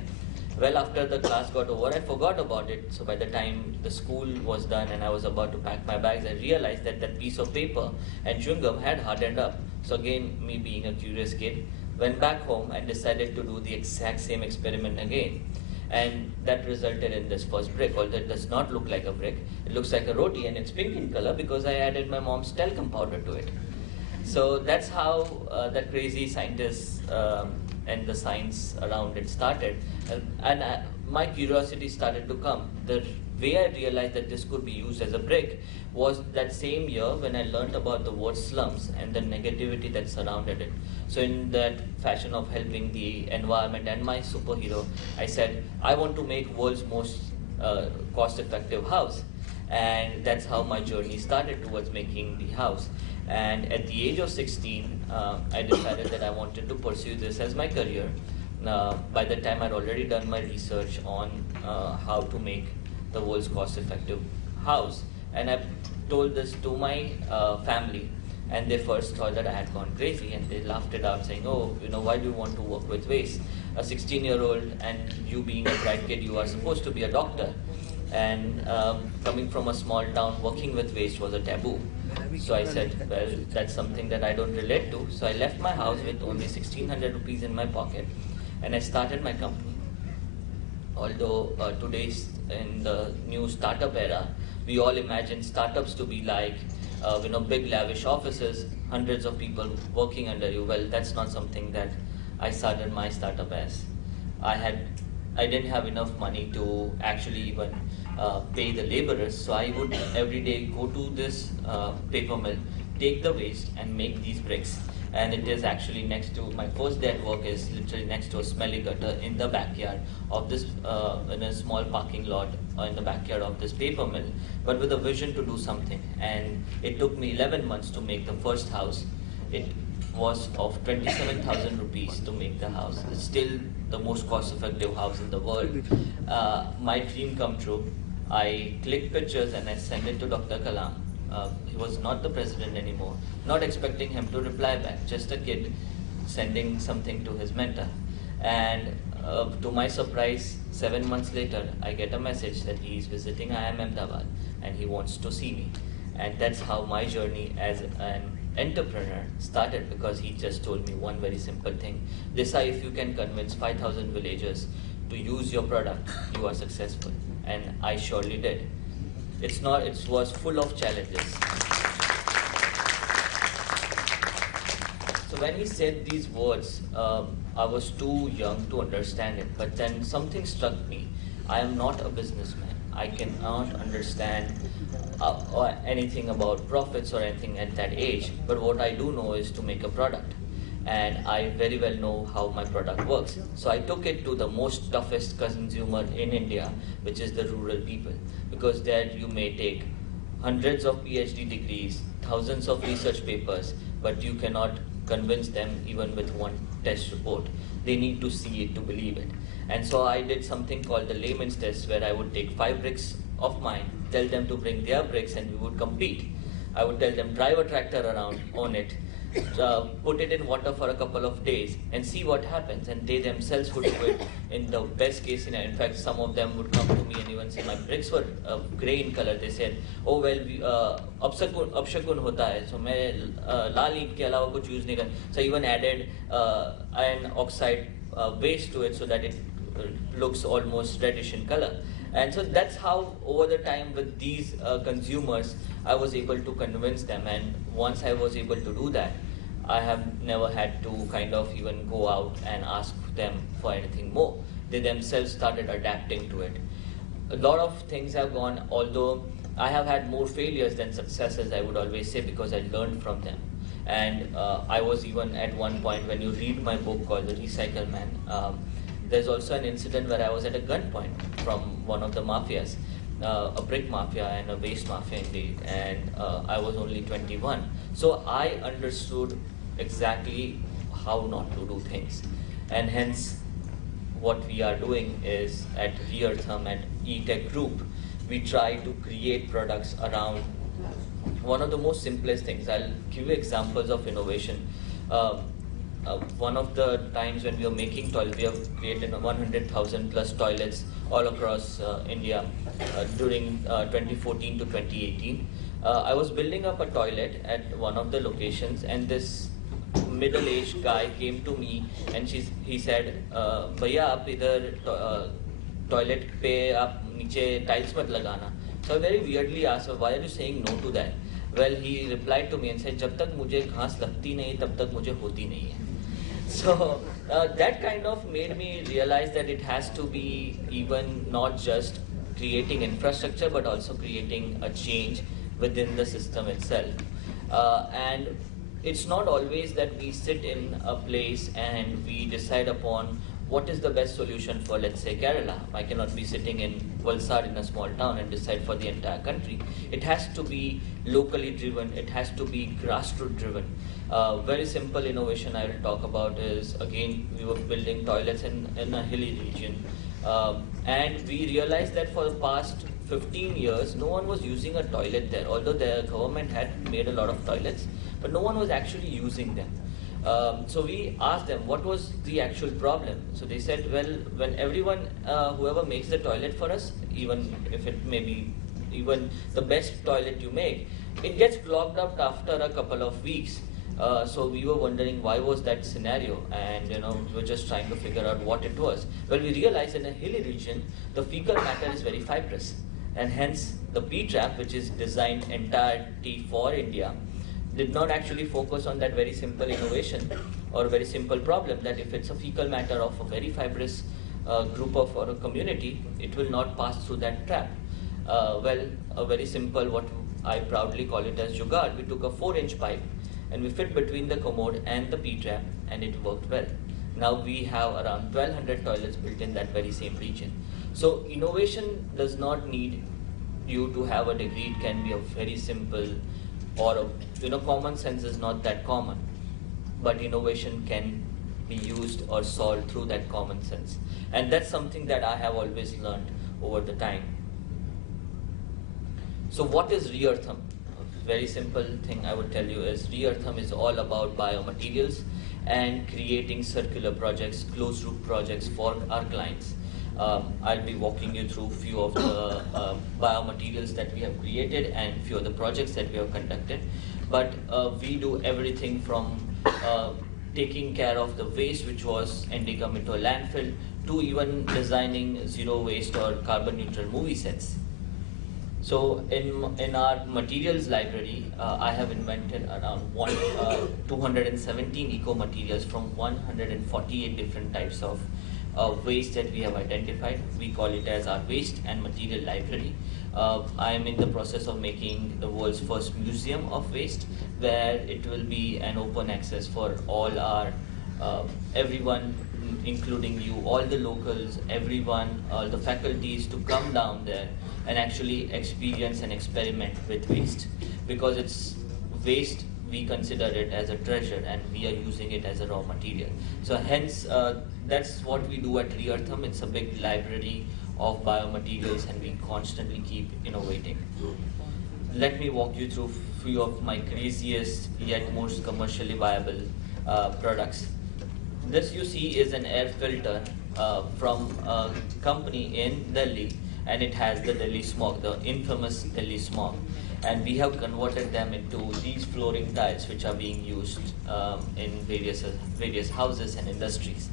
Well, after the class got over, I forgot about it. So by the time the school was done and I was about to pack my bags, I realized that that piece of paper and chewing gum had hardened up. So again, me being a curious kid, went back home and decided to do the exact same experiment again. And that resulted in this first brick. Although it does not look like a brick, it looks like a roti, and it's pink in color because I added my mom's talcum powder to it. So that's how that crazy scientist and the science around it started. And my curiosity started to come. The way I realized that this could be used as a brick was that same year when I learned about the word slums and the negativity that surrounded it. So in that fashion of helping the environment and my superhero, I said, I want to make world's most cost-effective house. And that's how my journey started towards making the house. And at the age of 16, I decided that I wanted to pursue this as my career. By the time I'd already done my research on how to make the world's cost-effective house. And I told this to my family, and they first thought that I had gone crazy, and they laughed it out, saying, oh, why do you want to work with waste? A 16-year-old, and you being a bright kid, you are supposed to be a doctor. And coming from a small town, working with waste was a taboo. So I said, well, that's something that I don't relate to. So I left my house with only 1,600 rupees in my pocket, and I started my company. Although today's in the new startup era, we all imagine startups to be like, big lavish offices, hundreds of people working under you. Well, that's not something that I started my startup as. I didn't have enough money to actually even pay the laborers, so I would every day go to this paper mill, take the waste and make these bricks. And it is actually next to, my first day at work is literally next to a smelly gutter in the backyard of this, in a small parking lot in the backyard of this paper mill, but with a vision to do something. And it took me 11 months to make the first house. It was of 27,000 rupees to make the house. It's still the most cost-effective house in the world. My dream come true. I clicked pictures and I sent it to Dr. Kalam. He was not the president anymore, not expecting him to reply back, just a kid sending something to his mentor. And to my surprise, 7 months later, I get a message that he is visiting IIM Ahmedabad and he wants to see me. And that's how my journey as an entrepreneur started, because he just told me one very simple thing. Desai, if you can convince 5,000 villagers to use your product, you are successful. And I surely did. It was full of challenges. So when he said these words, I was too young to understand it, but then something struck me. I am not a businessman. I cannot understand or anything about profits or anything at that age, but what I do know is to make a product. And I very well know how my product works. So I took it to the most toughest consumer in India, which is the rural people. Because there you may take hundreds of PhD degrees, thousands of research papers, but you cannot convince them even with one test report. They need to see it to believe it. And so I did something called the layman's test, where I would take 5 bricks of mine, tell them to bring their bricks, and we would compete. I would tell them, drive a tractor around, own it, put it in water for a couple of days and see what happens, and they themselves would do it in the best case scenario. In fact, some of them would come to me and even say my bricks were grey in color. They said, oh well, upshakun hota hai, so main laal ink ke alawa kuch use nahi kar. So I even added iron oxide base to it so that it looks almost reddish in color. And so that's how over the time with these consumers, I was able to convince them. And once I was able to do that, I have never had to kind of even go out and ask them for anything more. They themselves started adapting to it. A lot of things have gone, although I have had more failures than successes, I would always say, because I learned from them. And I was even at one point, when you read my book called The Recycle Man, there's also an incident where I was at a gunpoint from one of the mafias, a brick mafia and a waste mafia indeed, and I was only 21. So I understood exactly how not to do things, and hence what we are doing is at Reartham, at eTech Group, we try to create products around one of the most simplest things. I'll give you examples of innovation. One of the times when we were making toilets, we have created 100,000 plus toilets all across India during 2014 to 2018. I was building up a toilet at one of the locations, and this middle-aged guy came to me and he said, "Bhaiya, आप इधर toilet पे आप नीचे tiles मत लगाना." So I very weirdly asked, "Why are you saying no to that?" Well, he replied to me and said, "जब तक मुझे घास लगती नहीं, तब तक मुझे होती नहीं है." So that kind of made me realize that it has to be even not just creating infrastructure, but also creating a change within the system itself. And it's not always that we sit in a place and we decide upon what is the best solution for, let's say, Kerala. I cannot be sitting in Valsad in a small town and decide for the entire country. It has to be locally driven. It has to be grassroots driven. Very simple innovation I will talk about is, again, we were building toilets in a hilly region. And we realized that for the past 15 years, no one was using a toilet there, although the government had made a lot of toilets, but no one was actually using them. So we asked them what was the actual problem. So they said, well, when everyone, whoever makes the toilet for us, even if it may be even the best toilet you make, it gets clogged up after a couple of weeks. So we were wondering why was that scenario, and we were just trying to figure out what it was. Well, we realized in a hilly region, the fecal matter is very fibrous, and hence the P-trap, which is designed entirely for India, did not actually focus on that very simple innovation or very simple problem that if it's a fecal matter of a very fibrous group of or a community, it will not pass through that trap. Well, a very simple, what I proudly call it as jugaad, we took a 4-inch pipe and we fit between the commode and the P-trap, and it worked well. Now we have around 1,200 toilets built in that very same region. So innovation does not need you to have a degree. It can be a very simple, or common sense is not that common, but innovation can be used or solved through that common sense. And that's something that I have always learned over the time. So what is Reartham? A very simple thing I would tell you is Reartham is all about biomaterials and creating circular projects, closed loop projects for our clients. I'll be walking you through a few of the biomaterials that we have created and few of the projects that we have conducted. But we do everything from taking care of the waste which was ending up into a landfill to even designing zero waste or carbon neutral movie sets. So in our materials library, I have invented around 217 eco materials from 148 different types of waste that we have identified. We call it as our waste and material library. I am in the process of making the world's first museum of waste, where it will be an open access for all our, everyone, including you, all the locals, everyone, all the faculties to come down there and actually experience and experiment with waste. Because it's waste, we consider it as a treasure and we are using it as a raw material. So hence, that's what we do at Reartham. It's a big library of biomaterials and we constantly keep innovating. Let me walk you through a few of my craziest yet most commercially viable products. This you see is an air filter from a company in Delhi, and it has the Delhi smog, the infamous Delhi smog. And we have converted them into these flooring tiles which are being used in various houses and industries.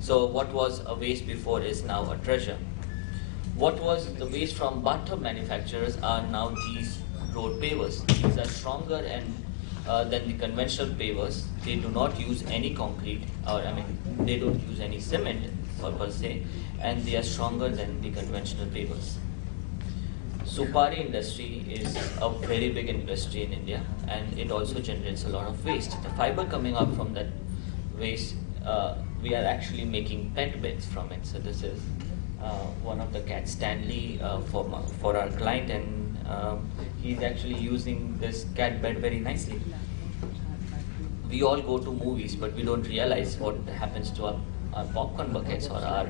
So what was a waste before is now a treasure. What was the waste from bathtub manufacturers are now these road pavers. These are stronger and than the conventional pavers. They do not use any concrete, or they don't use any cement per se, and they are stronger than the conventional pavers. Supari industry is a very big industry in India, and it also generates a lot of waste. The fiber coming out from that waste, we are actually making pet beds from it. So this is one of the cats, Stanley, for our client, and he's actually using this cat bed very nicely. We all go to movies, but we don't realize what happens to our popcorn buckets or our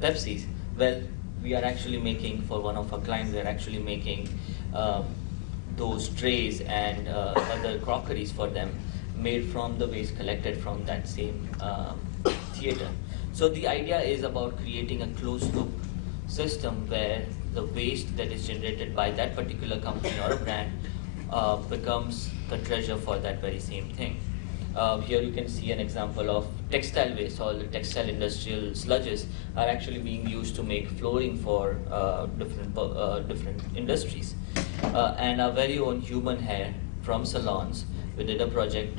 Pepsis. Well, we are actually making, for one of our clients, we are actually making those trays and other crockeries for them, made from the waste collected from that same theater. So the idea is about creating a closed loop system where the waste that is generated by that particular company or a brand becomes the treasure for that very same thing. Here you can see an example of textile waste. All the textile industrial sludges are actually being used to make flooring for different industries. And our very own human hair from salons. We did a project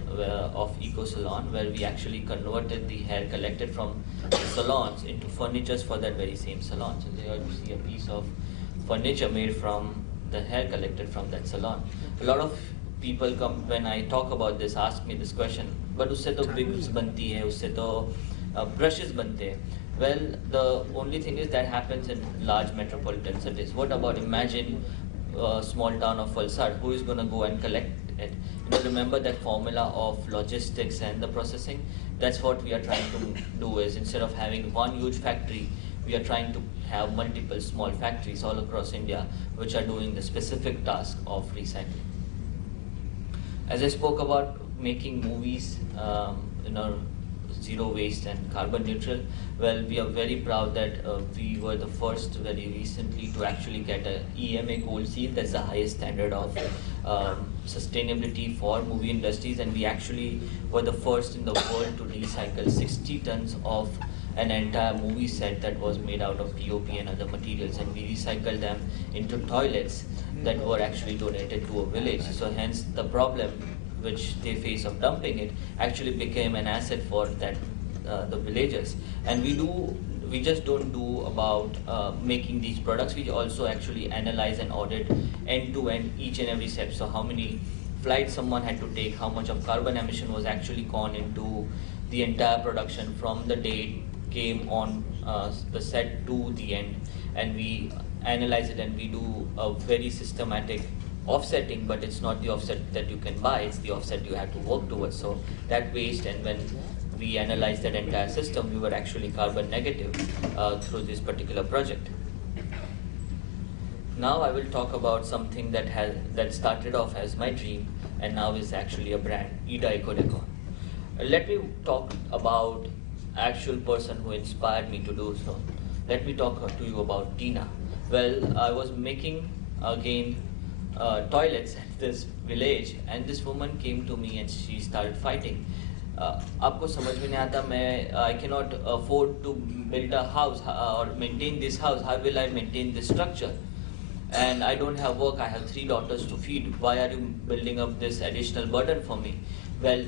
of Eco Salon where we actually converted the hair collected from the salons into furnitures for that very same salon. So there you see a piece of furniture made from the hair collected from that salon. A lot of people come, when I talk about this, ask me this question, but usse to wigs banti hai, usse to brushes bante hai. Well, the only thing is that happens in large metropolitan cities. What about, imagine a small town of Valsad, who is going to go and collect it? You know, remember that formula of logistics and the processing? That's what we are trying to do, is instead of having one huge factory, we are trying to have multiple small factories all across India which are doing the specific task of recycling. As I spoke about making movies, zero waste and carbon neutral, well, we are very proud that we were the first very recently to actually get a EMA Gold Seal. That's the highest standard of sustainability for movie industries, and we actually were the first in the world to recycle 60 tons of an entire movie set that was made out of POP and other materials, and we recycled them into toilets that were actually donated to a village. So hence the problem which they face of dumping it actually became an asset for that the villagers. And we just don't do about making these products, we also actually analyze and audit end to end each and every step. So how many flights someone had to take, how much of carbon emission was actually gone into the entire production from the day it came on the set to the end, and we analyze it and we do a very systematic offsetting, but it's not the offset that you can buy, it's the offset you have to work towards. So that waste, and when we analyzed that entire system, we were actually carbon negative through this particular project. Now I will talk about something that started off as my dream and now is actually a brand, Ida Eco Decor. Let me talk about actual person who inspired me to do so. Let me talk to you about Tina. Well, I was making again toilets at this village, and this woman came to me and she started fighting. आपको समझ में नहीं आता, I cannot afford to build a house or maintain this house. How will I maintain this structure? And I don't have work. I have 3 daughters to feed. Why are you building up this additional burden for me? Well,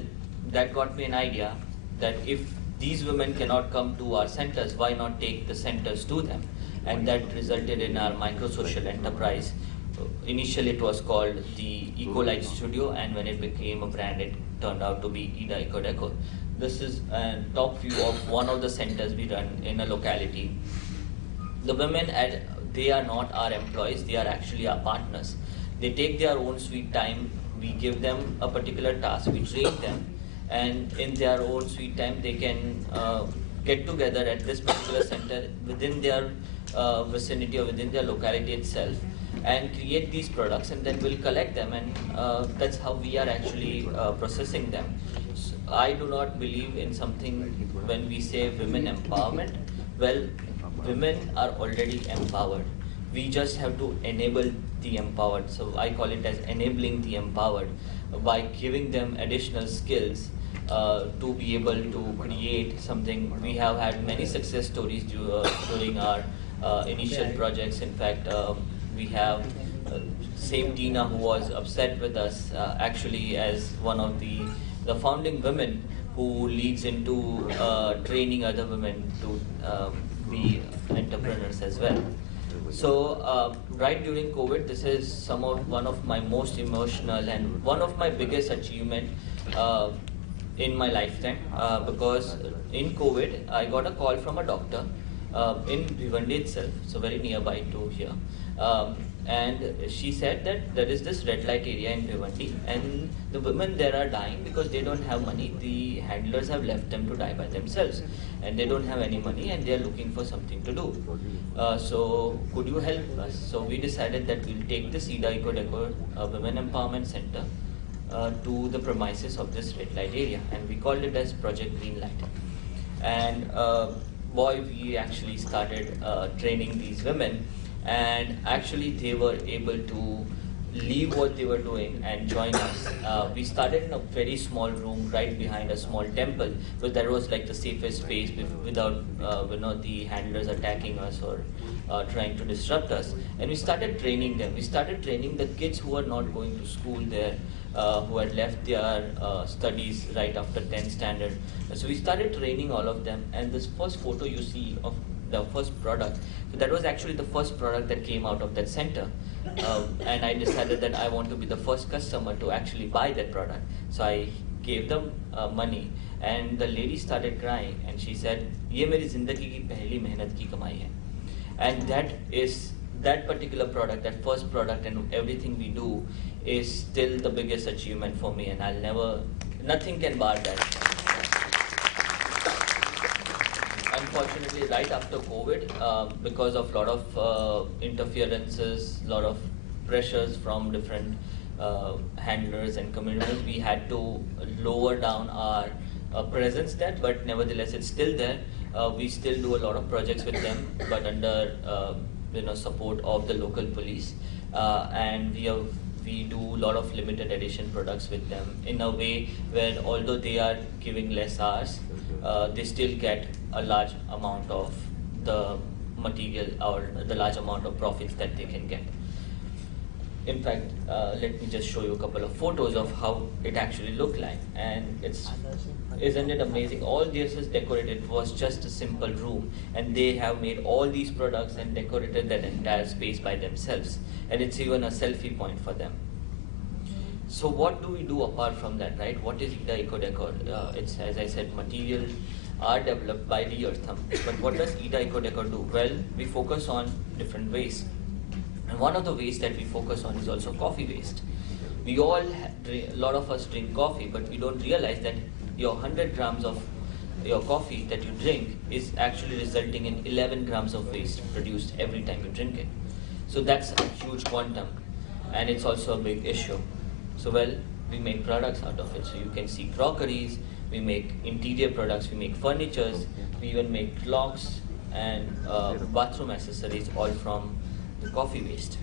that got me an idea that if these women cannot come to our centers, why not take the centers to them? And that resulted in our micro-social enterprise. Initially it was called the Ecolite Studio, and when it became a brand, it turned out to be Ida Eco Decor. This is a top view of one of the centers we run in a locality. The women, they are not our employees, they are actually our partners. They take their own sweet time, we give them a particular task, we train them, and in their own sweet time they can get together at this particular center within their vicinity or within their locality itself and create these products, and then we'll collect them, and that's how we are actually processing them. So I do not believe in something when we say women empowerment. Well, women are already empowered. We just have to enable the empowered. So I call it as enabling the empowered by giving them additional skills to be able to create something. We have had many success stories during our initial projects. In fact, we have same Tina who was upset with us actually as one of the founding women who leads into training other women to be entrepreneurs as well. So right during COVID, this is one of my most emotional and one of my biggest achievement. in my lifetime because in COVID, I got a call from a doctor in Bhiwandi itself, so very nearby to here. And she said that there is this red light area in Bhiwandi and the women there are dying because they don't have money. The handlers have left them to die by themselves and they don't have any money and they are looking for something to do. So could you help us? So we decided that we'll take this Ida Eco Decor Women Empowerment Center to the premises of this red light area, and we called it as Project Green Light. And boy, we actually started training these women, and actually they were able to leave what they were doing and join us. We started in a very small room right behind a small temple, because that was like the safest space without the handlers attacking us or trying to disrupt us. And we started training them. We started training the kids who were not going to school there, who had left their studies right after 10th standard. So we started training all of them, and this first photo you see of the first product, so that was actually the first product that came out of that center. And I decided that I want to be the first customer to actually buy that product. So I gave them money, and the lady started crying, and she said, "Ye meri zindagi ki pehli mehnat ki kamai hai." And that particular product, that first product, and everything we do is still the biggest achievement for me, and nothing can bar that. Unfortunately, right after COVID, because of a lot of interferences, a lot of pressures from different handlers and communities, we had to lower down our presence there, but nevertheless it's still there. We still do a lot of projects with them, but under support of the local police, and we do a lot of limited edition products with them in a way where, although they are giving less hours, they still get a large amount of the material or the large amount of profits that they can get. In fact, let me just show you a couple of photos of how it actually looked like, and isn't it amazing? All this is decorated. It was just a simple room, and they have made all these products and decorated that entire space by themselves, and it's even a selfie point for them. So what do we do apart from that, right? What is Ida Eco Decor? It's, as I said, materials are developed by Reartham. But what does Ida Eco Decor do? Well, we focus on different waste. And one of the waste that we focus on is also coffee waste. We all, a lot of us drink coffee, but we don't realize that your 100 grams of your coffee that you drink is actually resulting in 11 grams of waste produced every time you drink it. So that's a huge quantum, and it's also a big issue. So well, we make products out of it. So you can see crockeries, we make interior products, we make furnitures, we even make clocks and bathroom accessories, all from the coffee waste.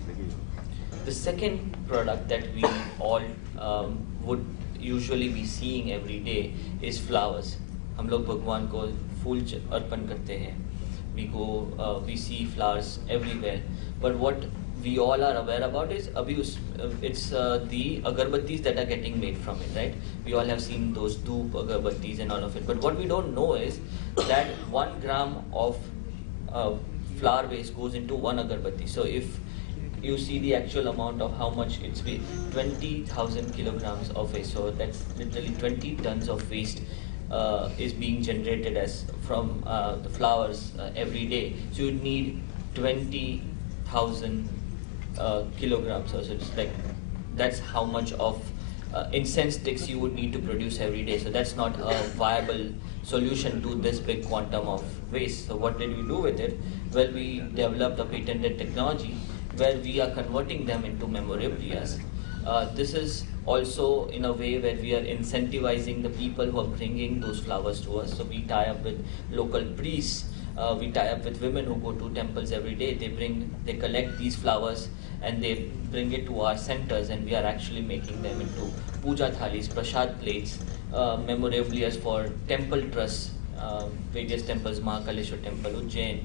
The second product that we all would usually be seeing every day is flowers. हम लोग भगवान को फूल अर्पण करते हैं. We see flowers everywhere. But what we all are aware about is it's the agarbattis that are getting made from it, right? We all have seen those dhoop agarbattis and all of it. But what we don't know is that 1 gram of flower waste goes into 1 agarbatti. So if you see the actual amount of how much it's weighed, 20,000 kilograms of waste. So that's literally 20 tons of waste is being generated from the flowers every day. So you need 20,000 kilograms. So it's like, that's how much of incense sticks you would need to produce every day. So that's not a viable solution to this big quantum of waste. So what did we do with it? Well, we developed a patented technology where we are converting them into memorabilia. This is also in a way where we are incentivizing the people who are bringing those flowers to us. So we tie up with local priests, we tie up with women who go to temples every day. They collect these flowers and they bring it to our centers, and we are actually making them into puja thalis, prasad plates, memorabilia for temple trusts, various temples, Mahakaleshwar Temple, Ujjain,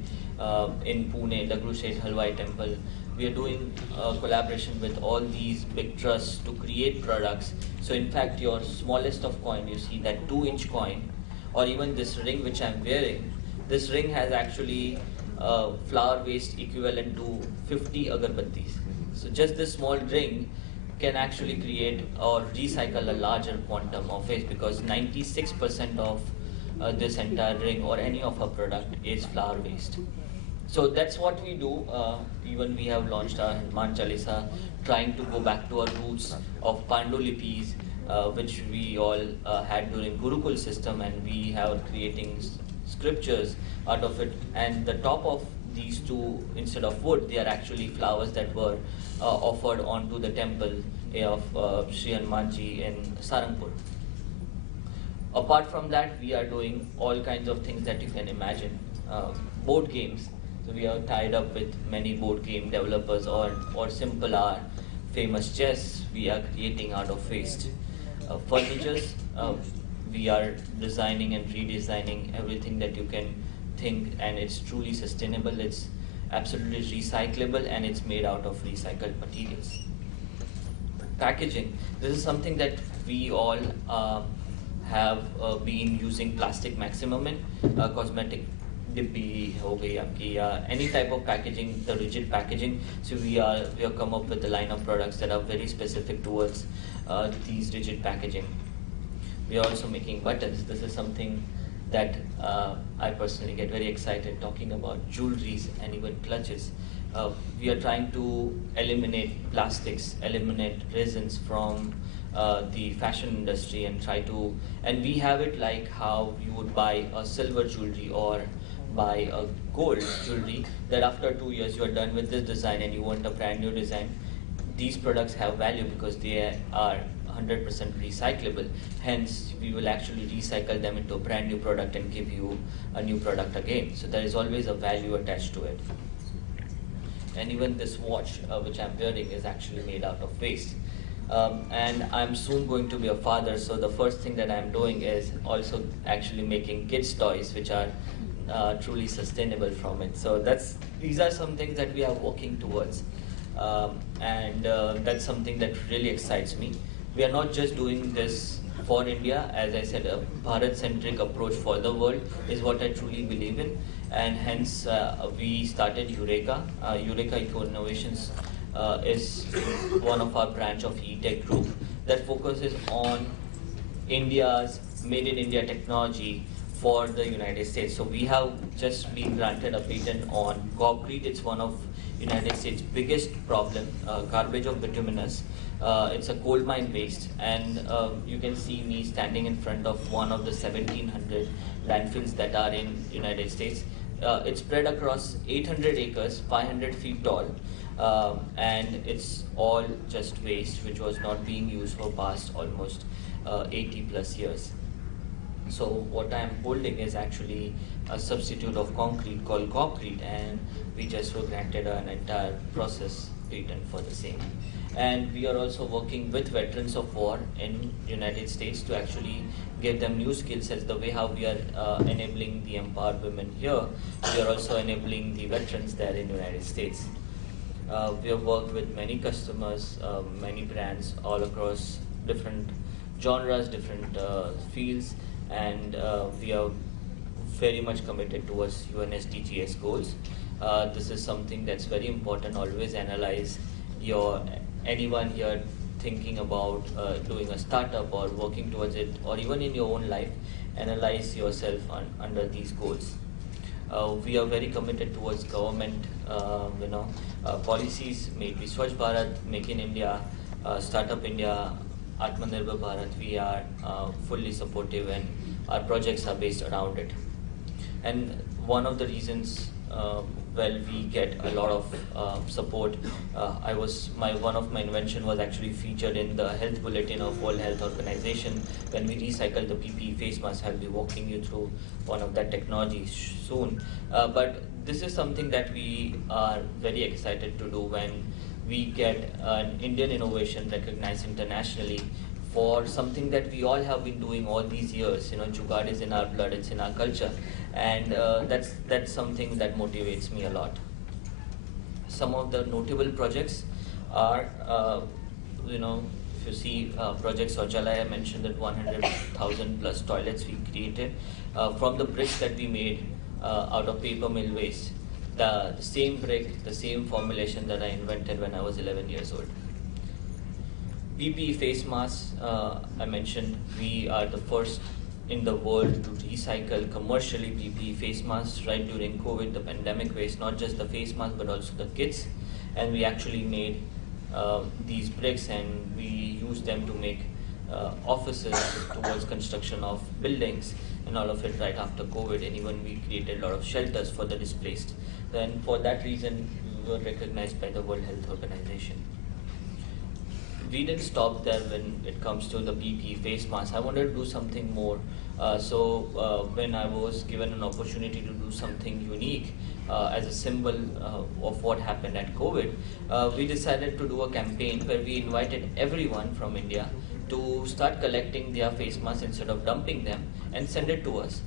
in Pune, Lagru Seth Halwai Temple. We are doing collaboration with all these big trusts to create products. So in fact, your smallest of coin, you see that 2-inch coin, or even this ring which I'm wearing, this ring has actually flower waste equivalent to 50 agarbattis. So just this small ring can actually create or recycle a larger quantum of waste, because 96% of this entire ring or any of our product is flower waste. So that's what we do. Even we have launched our Hanuman Chalisa, trying to go back to our roots of Pandulipis, which we all had during Gurukul system, and we have creating scriptures out of it. And the top of these two, instead of wood, they are actually flowers that were offered onto the temple of Sri Hanumanji in Sarangpur. Apart from that, we are doing all kinds of things that you can imagine. Board games. So we are tied up with many board game developers, or simple our famous chess we are creating out of waste. Furnitures, we are designing and redesigning everything that you can think, and it's truly sustainable, it's absolutely recyclable, and it's made out of recycled materials. Packaging, this is something that we all have been using plastic maximum in. Cosmetic dibbi ho gayi aapki, any type of packaging, the rigid packaging. So we have come up with a line of products that are very specific towards these rigid packaging. We are also making buttons. This is something that I personally get very excited talking about. Jewelries and even clutches. We are trying to eliminate plastics, eliminate resins from the fashion industry, and we have it like how you would buy a silver jewelry or buy a gold jewelry, that after 2 years you are done with this design and you want a brand new design. These products have value because they are 100% recyclable. Hence, we will actually recycle them into a brand new product and give you a new product again. So there is always a value attached to it. And even this watch, which I'm wearing, is actually made out of waste. And I'm soon going to be a father, so the first thing that I'm doing is also actually making kids' toys, which are truly sustainable from it. So these are some things that we are working towards. And that's something that really excites me. We are not just doing this for India. As I said, a Bharat-centric approach for the world is what I truly believe in. And hence, we started Eureka. Eureka Eco Innovations is one of our branch of E-Tech group that focuses on India's Made in India technology for the United States. So we have just been granted a patent on concrete. It's one of United States' biggest problem, garbage of bituminous. It's a coal mine waste, and you can see me standing in front of one of the 1,700 landfills that are in United States. It's spread across 800 acres, 500 feet tall, and it's all just waste which was not being used for past almost 80 plus years. So what I'm holding is actually a substitute of concrete called concrete, and we just were granted an entire process patent for the same. And we are also working with veterans of war in United States to actually give them new skill sets. The way how we are enabling the empowered women here, we are also enabling the veterans there in United States. We have worked with many customers, many brands all across different genres, different fields, and we are very much committed towards UN SDGs goals. This is something that's very important. Always analyze anyone here thinking about doing a startup or working towards it, or even in your own life, analyze yourself under these goals. We are very committed towards government, policies, maybe Swachh Bharat, Make in India, Startup India, Atmanirbhar Bharat. We are fully supportive, and our projects are based around it. And one of the reasons we get a lot of support. One of my invention was actually featured in the health bulletin of World Health Organization. When we recycle the PPE face mask, I'll be walking you through one of that technology soon. But this is something that we are very excited to do when we get an Indian innovation recognized internationally for something that we all have been doing all these years. Jugaad is in our blood, it's in our culture, and that's something that motivates me a lot. Some of the notable projects are, if you see projects Ojala, I mentioned that 100,000 plus toilets we created from the bricks that we made out of paper mill waste. The same brick, the same formulation that I invented when I was 11 years old. PPE face masks, I mentioned, we are the first in the world to recycle commercially PPE face masks right during COVID, the pandemic waste, not just the face mask but also the kits. And we actually made these bricks and we used them to make offices towards construction of buildings and all of it right after COVID, and even we created a lot of shelters for the displaced. Then for that reason, we were recognized by the World Health Organization. We didn't stop there when it comes to the PPE face mask. I wanted to do something more. When I was given an opportunity to do something unique as a symbol of what happened at COVID, we decided to do a campaign where we invited everyone from India to start collecting their face masks instead of dumping them and send it to us.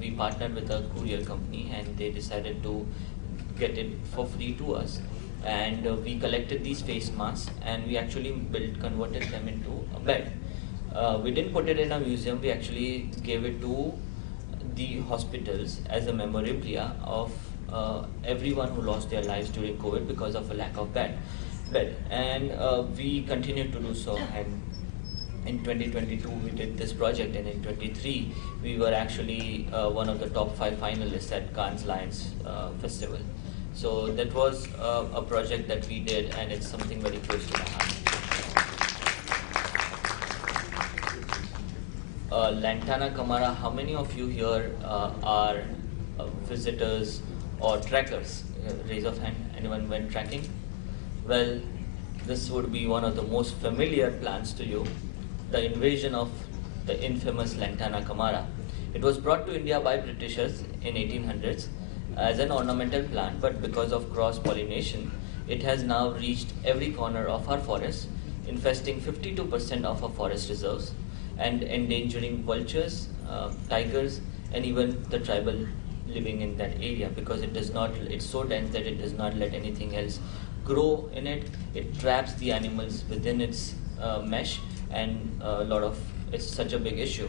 We partnered with a courier company and they decided to get it for free to us. And we collected these face masks and we actually converted them into a bed. We didn't put it in a museum, we actually gave it to the hospitals as a memorabilia of everyone who lost their lives during COVID because of a lack of bed. And we continued to do so. And in 2022 we did this project, and in 23 we were actually one of the top 5 finalists at Cannes Lions Festival. So that was a project that we did, and it's something very close to my heart. Lantana Camara, how many of you here are visitors or trekkers? Raise of hand, anyone went trekking? Well, this would be one of the most familiar plants to you, the invasion of the infamous Lantana Camara. It was brought to India by Britishers in 1800s as an ornamental plant, but because of cross-pollination, it has now reached every corner of our forests, infesting 52% of our forest reserves and endangering vultures, tigers, and even the tribal living in that area, because it's so dense that it does not let anything else grow in it. It traps the animals within its mesh, and it's such a big issue.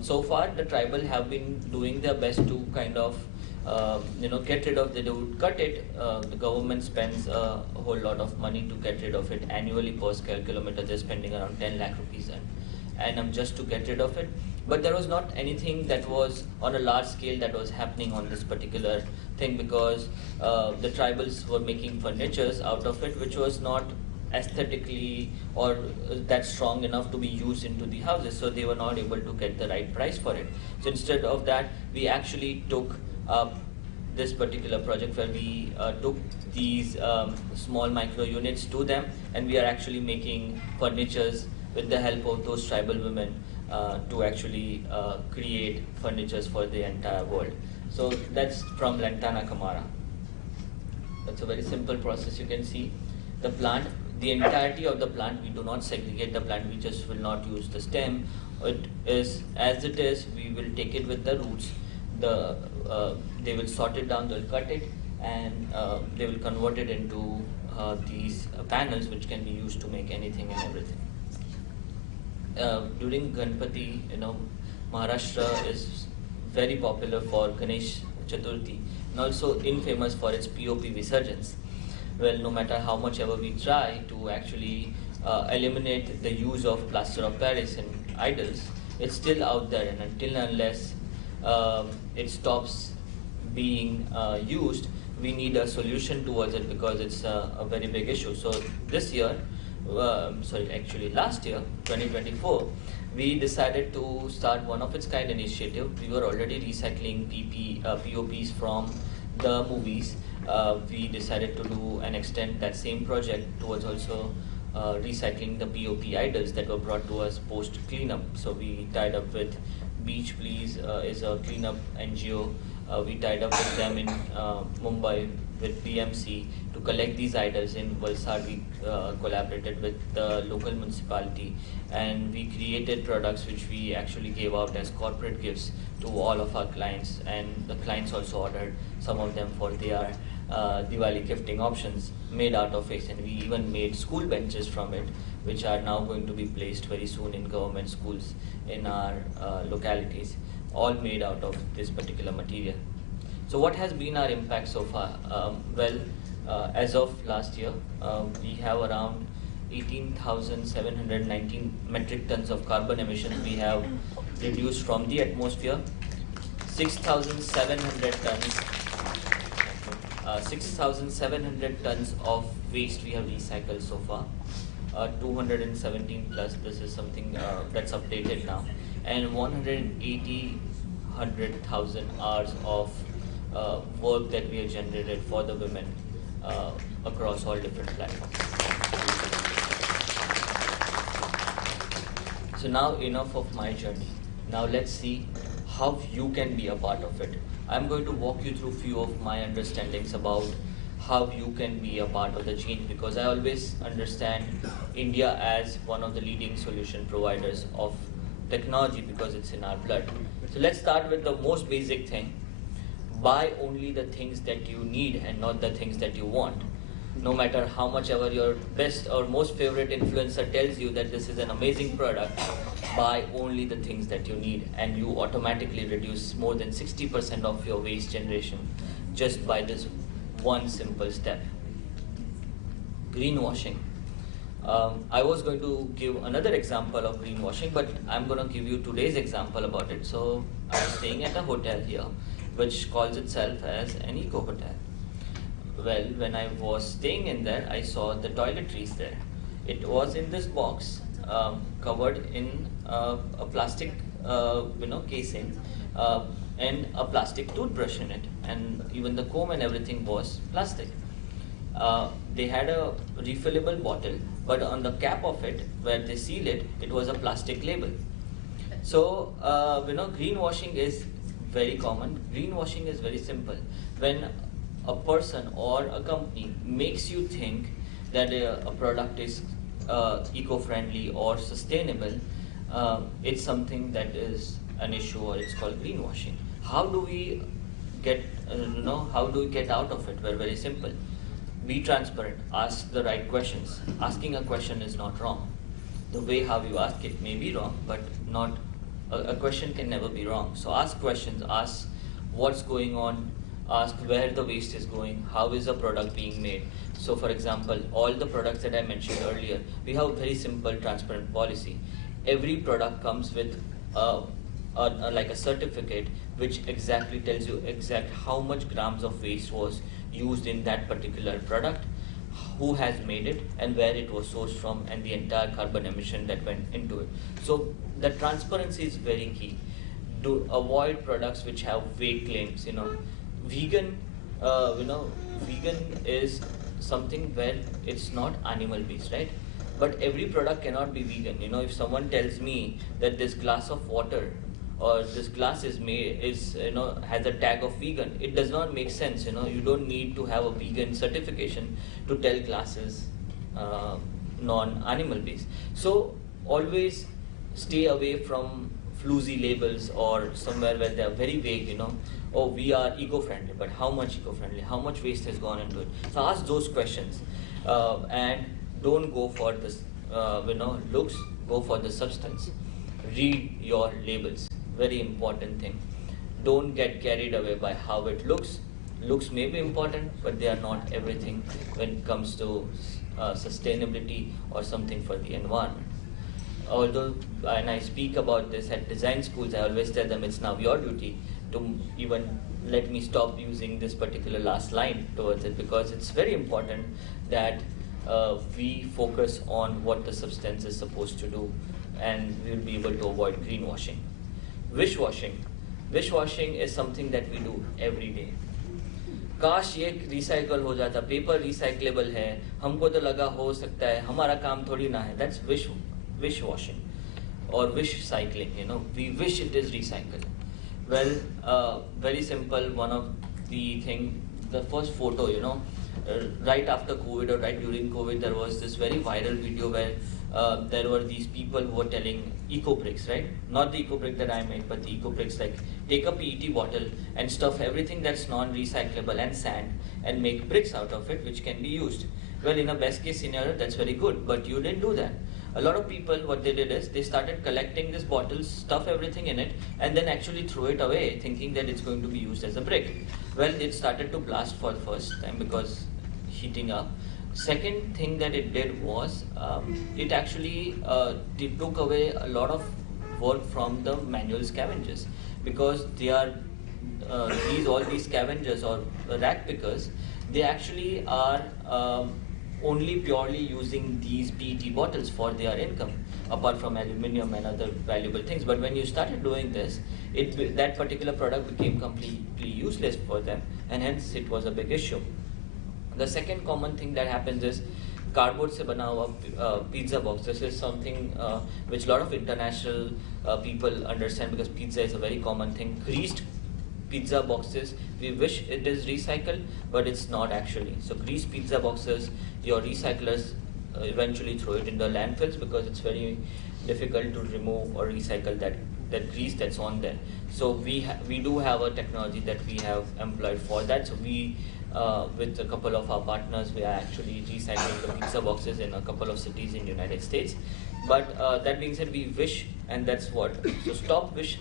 So far, the tribal have been doing their best to kind of get rid of it. They would cut it. The government spends a whole lot of money to get rid of it annually per square kilometer. They're spending around 10 lakh rupees and just to get rid of it. But there was not anything that was on a large scale that was happening on this particular thing, because the tribals were making furnitures out of it, which was not aesthetically or that strong enough to be used into the houses, so they were not able to get the right price for it. So instead of that, we actually took up this particular project where we took these small micro units to them, and we are actually making furnitures with the help of those tribal women to actually create furnitures for the entire world. So that's from Lantana Camara. That's a very simple process. You can see the plant, the entirety of the plant. We do not segregate the plant, we just will not use the stem. It is as it is, we will take it with the roots. They will sort it down, they'll cut it, and they will convert it into these panels, which can be used to make anything and everything. During Ganpati, Maharashtra is very popular for Ganesh Chaturthi, and also infamous for its POP Visurgence. Well, no matter how much ever we try to actually eliminate the use of plaster of Paris in idols, it's still out there, and until and unless it stops being used, we need a solution towards it, because it's a very big issue. So this year, last year, 2024, we decided to start one of its kind initiative. We were already recycling POPs from the movies. We decided to do and extend that same project towards also recycling the POP idols that were brought to us post cleanup. So we tied up with Beach Please is a cleanup NGO. We tied up with them in Mumbai with BMC to collect these idols. In Valsad, we collaborated with the local municipality, and we created products which we actually gave out as corporate gifts to all of our clients, and the clients also ordered some of them for their Diwali gifting options made out of it. And we even made school benches from it, which are now going to be placed very soon in government schools in our localities, all made out of this particular material. So what has been our impact so far? As of last year, we have around 18,719 metric tons of carbon emissions we have reduced from the atmosphere. 6,700 tons of waste we have recycled so far. 217 plus, this is something that's updated now. And 100,000 hours of work that we have generated for the women across all different platforms. So now enough of my journey. Now let's see how you can be a part of it. I'm going to walk you through few of my understandings about how you can be a part of the change, because I always understand India as one of the leading solution providers of technology because it's in our blood. So let's start with the most basic thing. Buy only the things that you need and not the things that you want. No matter how much ever your best or most favorite influencer tells you that this is an amazing product, buy only the things that you need, and you automatically reduce more than 60% of your waste generation just by this one simple step. Greenwashing. I was going to give another example of greenwashing, but I'm going to give you today's example about it. So I'm staying at a hotel here, which calls itself as an eco hotel. Well, when I was staying in there, I saw the toiletries there. It was in this box, covered in a plastic, casing, and a plastic toothbrush in it, and even the comb and everything was plastic. They had a refillable bottle, but on the cap of it, where they seal it, it was a plastic label. So, greenwashing is very common. Greenwashing is very simple. When a person or a company makes you think that a product is eco-friendly or sustainable, it's something that is an issue, or it's called greenwashing. How do we get, how do we get out of it? Well, very simple. Be transparent. Ask the right questions. Asking a question is not wrong. The way how you ask it may be wrong, but not a question can never be wrong. So ask questions. Ask what's going on. Ask where the waste is going. How is the product being made? So, for example, all the products that I mentioned earlier, we have a very simple, transparent policy. Every product comes with like a certificate which exactly tells you how much grams of waste was used in that particular product, who has made it, and where it was sourced from, and the entire carbon emission that went into it. So the transparency is very key. Do avoid products which have vague claims. Vegan, vegan is something where it's not animal based, right? But every product cannot be vegan. If someone tells me that this glass of water or this glass is has a tag of vegan, it does not make sense. You don't need to have a vegan certification to tell glasses non-animal based. So always stay away from fluzy labels or somewhere where they are very vague. Oh, we are eco-friendly, but how much eco-friendly? How much waste has gone into it? So ask those questions, and don't go for this, looks. Go for the substance. Read your labels. Very important thing. Don't get carried away by how it looks. Looks may be important, but they are not everything when it comes to sustainability or something for the environment. Although, when I speak about this at design schools, I always tell them it's now your duty to even let me stop using this particular last line towards it, because it's very important that we focus on what the substance is supposed to do, and we'll be able to avoid greenwashing. Wishwashing. Wishwashing is something that we do every day. काश ये recycle हो जाता, paper recyclable है, हमको तो लगा हो सकता है, हमारा काम थोड़ी ना है. That's wish washing or wish cycling. We wish it is recycled. Well, very simple. One of the first photo, right after COVID or right during COVID, there was this very viral video where there were these people who were telling eco bricks, right? Not the eco brick that I made, but the eco bricks, like take a PET bottle and stuff everything that's non-recyclable and sand and make bricks out of it, which can be used. Well, in a best case scenario, that's very good, but you didn't do that. A lot of people, what they did is they started collecting these bottles, stuff everything in it, and then actually throw it away, thinking that it's going to be used as a brick. Well, it started to blast for the first time because heating up. Second thing that it did was it actually it took away a lot of work from the manual scavengers, because they are all these scavengers or rack pickers, they actually are only purely using these PET bottles for their income, apart from aluminium and other valuable things. But when you started doing this, that particular product became completely useless for them, and hence it was a big issue. The second common thing that happens is cardboard se bana hua pizza box. This is something which a lot of international people understand, because pizza is a very common thing. Greased pizza boxes, we wish it is recycled, but it's not actually. So greased pizza boxes, your recyclers eventually throw it into landfills, because it's very difficult to remove or recycle that grease that's on there. So we do have a technology that we have employed for that. So we with a couple of our partners, we are actually recycling the pizza boxes in a couple of cities in the United States. But that being said, we wish, and that's what. So stop wish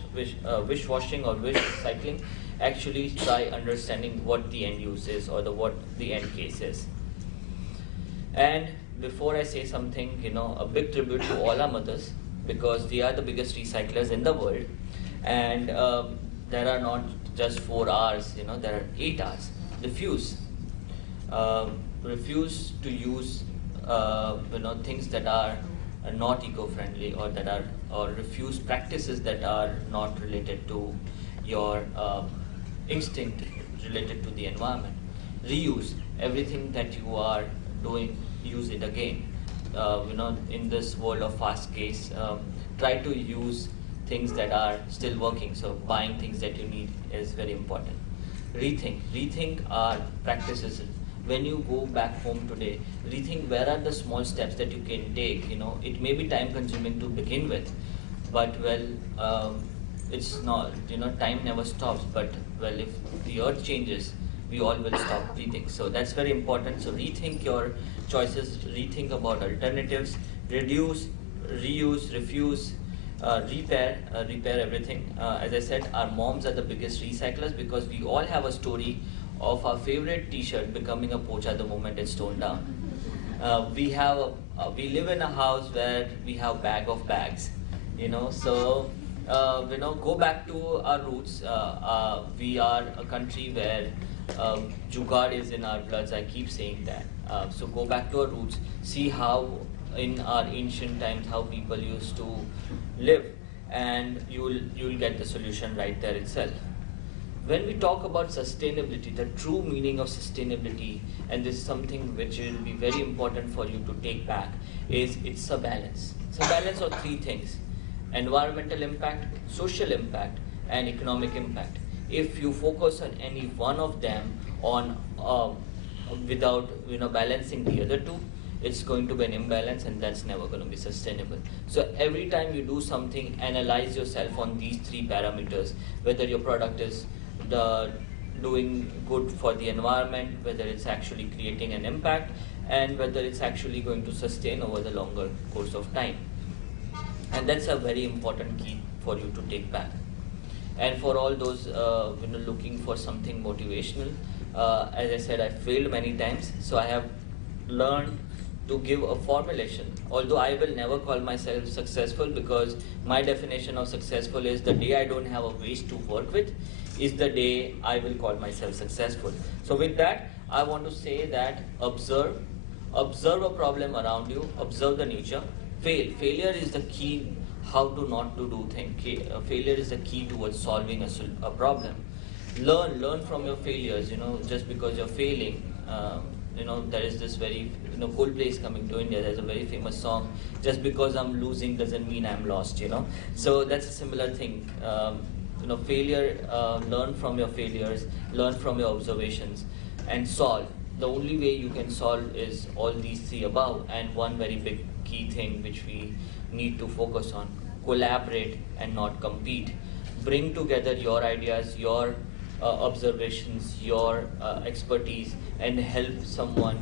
washing or wish recycling. Actually try understanding what the end use is, or what the end case is. And before I say something, a big tribute to all our mothers, because they are the biggest recyclers in the world. And there are not just 4 hours, there are 8 hours. Refuse to use things that are not eco-friendly, or refuse practices that are not related to your instinct related to the environment. Reuse everything that you are doing, use it again. In this world of fast case, try to use things that are still working. So buying things that you need is very important. Rethink our practices. When you go back home today, rethink where are the small steps that you can take. It may be time consuming to begin with, but it's not, time never stops, but if the earth changes, we all will stop breathing. So that's very important. So rethink your choices, rethink about alternatives, reduce, reuse, refuse, repair everything. As I said, our moms are the biggest recyclers, because we all have a story of our favorite t-shirt becoming a pocha the moment it's torn down. We live in a house where we have bag of bags, so go back to our roots. We are a country where jugaad is in our bloods. I keep saying that. So go back to our roots, see how in our ancient times how people used to live, and you'll get the solution right there itself. When we talk about sustainability, the true meaning of sustainability, and this is something which will be very important for you to take back, is it's a balance. It's a balance of 3 things: environmental impact, social impact, and economic impact. If you focus on any one of them without balancing the other 2, it's going to be an imbalance, and that's never going to be sustainable. So every time you do something, analyze yourself on these 3 parameters, whether your product is doing good for the environment, whether it's actually creating an impact, and whether it's actually going to sustain over the longer course of time. And that's a very important key for you to take back. And for all those looking for something motivational, as I said, I failed many times, so I have learned to give a formulation. Although I will never call myself successful, because my definition of successful is the day I don't have a waste to work with is the day I will call myself successful. So with that, I want to say that observe a problem around you, observe the nature. Failure is the key how to not to do things. Failure is the key towards solving a problem. Learn from your failures. Just because you're failing, there is this very, Coldplay is coming to India. There's a very famous song, just because I'm losing doesn't mean I'm lost, So that's a similar thing. Failure, learn from your failures, learn from your observations, and solve. The only way you can solve is all these 3 above, and one very big key thing which we need to focus on: collaborate and not compete. Bring together your ideas, your observations, your expertise, and help someone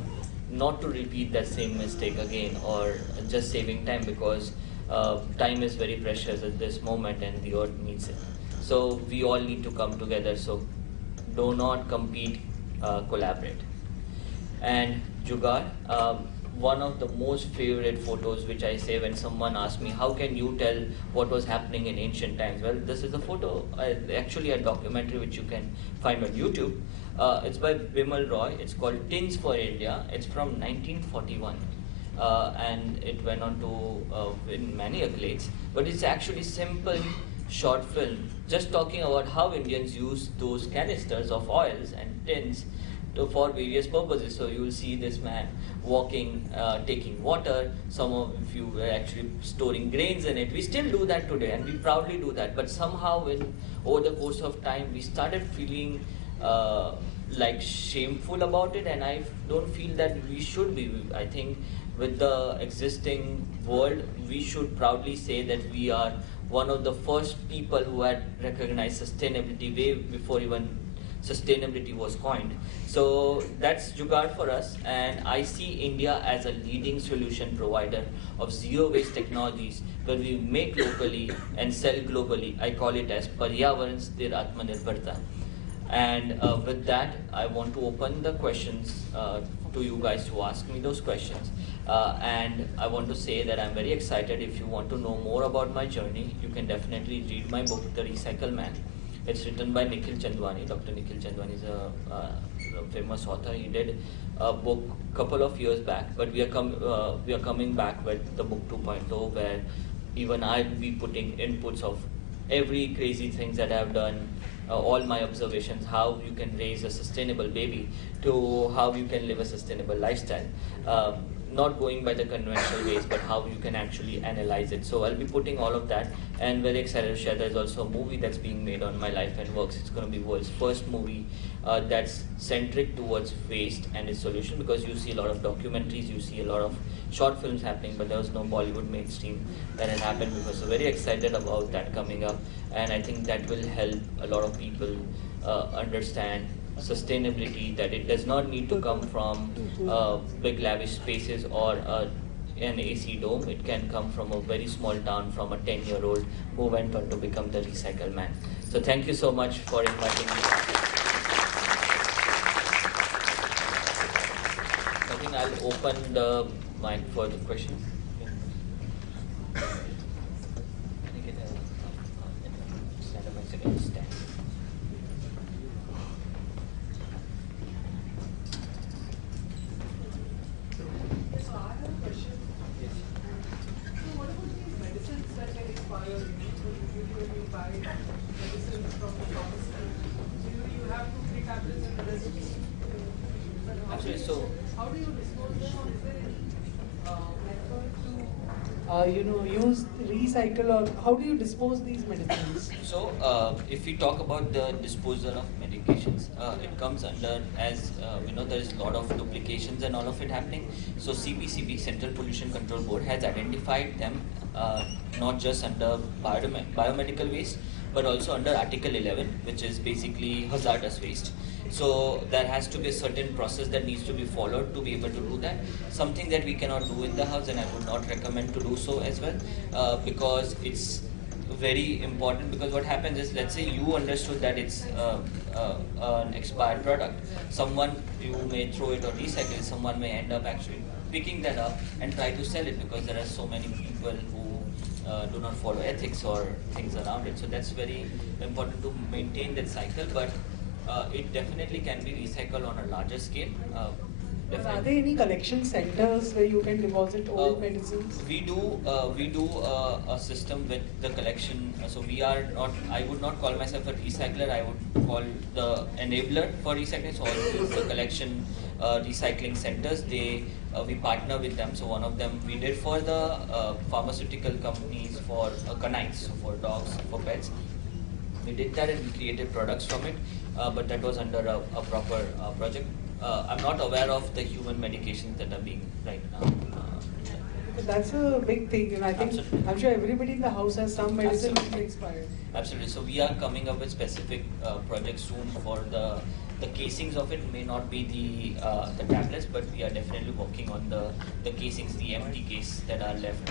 not to repeat that same mistake again, or just saving time, because time is very precious at this moment and the earth needs it. So we all need to come together. So do not compete, collaborate. And Jugaad. One of the most favorite photos which I say when someone asks me, how can you tell what was happening in ancient times? Well, this is a photo, actually a documentary which you can find on YouTube. It's by Bimal Roy. It's called Tins for India. It's from 1941. And it went on to win many accolades. But it's actually simple short film just talking about how Indians use those canisters of oils and tins for various purposes. So you will see this man walking, taking water. Some of you were actually storing grains in it. We still do that today, and we proudly do that. But somehow, over the course of time, we started feeling like shameful about it, and I don't feel that we should be. I think with the existing world, we should proudly say that we are one of the first people who had recognized sustainability way before even sustainability was coined. So that's Jugaad for us, and I see India as a leading solution provider of zero waste technologies where we make locally and sell globally. I call it as Paryavaran Sthir Atmanirbharta. And with that, I want to open the questions to you guys to ask me those questions. And I want to say that I'm very excited. If you want to know more about my journey, you can definitely read my book, The Recycle Man. It's written by Nikhil Chandwani. Dr. Nikhil Chandwani is a famous author. He did a book a couple of years back, but we are coming back with the book 2.0, where even I'll be putting inputs of every crazy things that I've done, all my observations, how you can raise a sustainable baby to how you can live a sustainable lifestyle. Not going by the conventional ways, but how you can actually analyze it. So I'll be putting all of that, and very excited to share there's also a movie that's being made on my life and works. It's going to be world's first movie that's centric towards waste and its solution, because you see a lot of documentaries, you see a lot of short films happening, but there was no Bollywood mainstream that had happened before. So very excited about that coming up, and I think that will help a lot of people understand sustainability, that it does not need to come from big lavish spaces or an AC dome. It can come from a very small town, from a 10-year-old who went on to become the Recycle Man. So thank you so much for inviting me. I think I'll open the mic for the questions. Can I get a stand up a second? Stand. Use recycle, or how do you dispose these medicines? So, if we talk about the disposal of medications, it comes under, as there is a lot of duplications and all of it happening. So, CPCB, Central Pollution Control Board, has identified them not just under biomedical waste, but also under Article 11, which is basically hazardous waste. So there has to be a certain process that needs to be followed to be able to do that. Something that we cannot do in the house, and I would not recommend to do so as well, because it's very important. Because what happens is, let's say you understood that it's an expired product. You may throw it or recycle it. Someone may end up actually picking that up and try to sell it, because there are so many people who do not follow ethics or things around it. So that's very important to maintain that cycle. But it definitely can be recycled on a larger scale. Are there any collection centers where you can deposit old medicines? We do a system with the collection. So we are not. I would not call myself a recycler. I would call the enabler for recycling. So all the collection recycling centers, we partner with them. So one of them we did for the pharmaceutical companies for canines, so for dogs, for pets. We did that and we created products from it, but that was under a proper project. I'm not aware of the human medications that are being right now. That's a big thing, and I think Absolutely. I'm sure everybody in the house has some medicine which is expired. Absolutely. So we are coming up with specific projects soon for the casings of it. May not be the tablets, but we are definitely working on the casings, the empty case that are left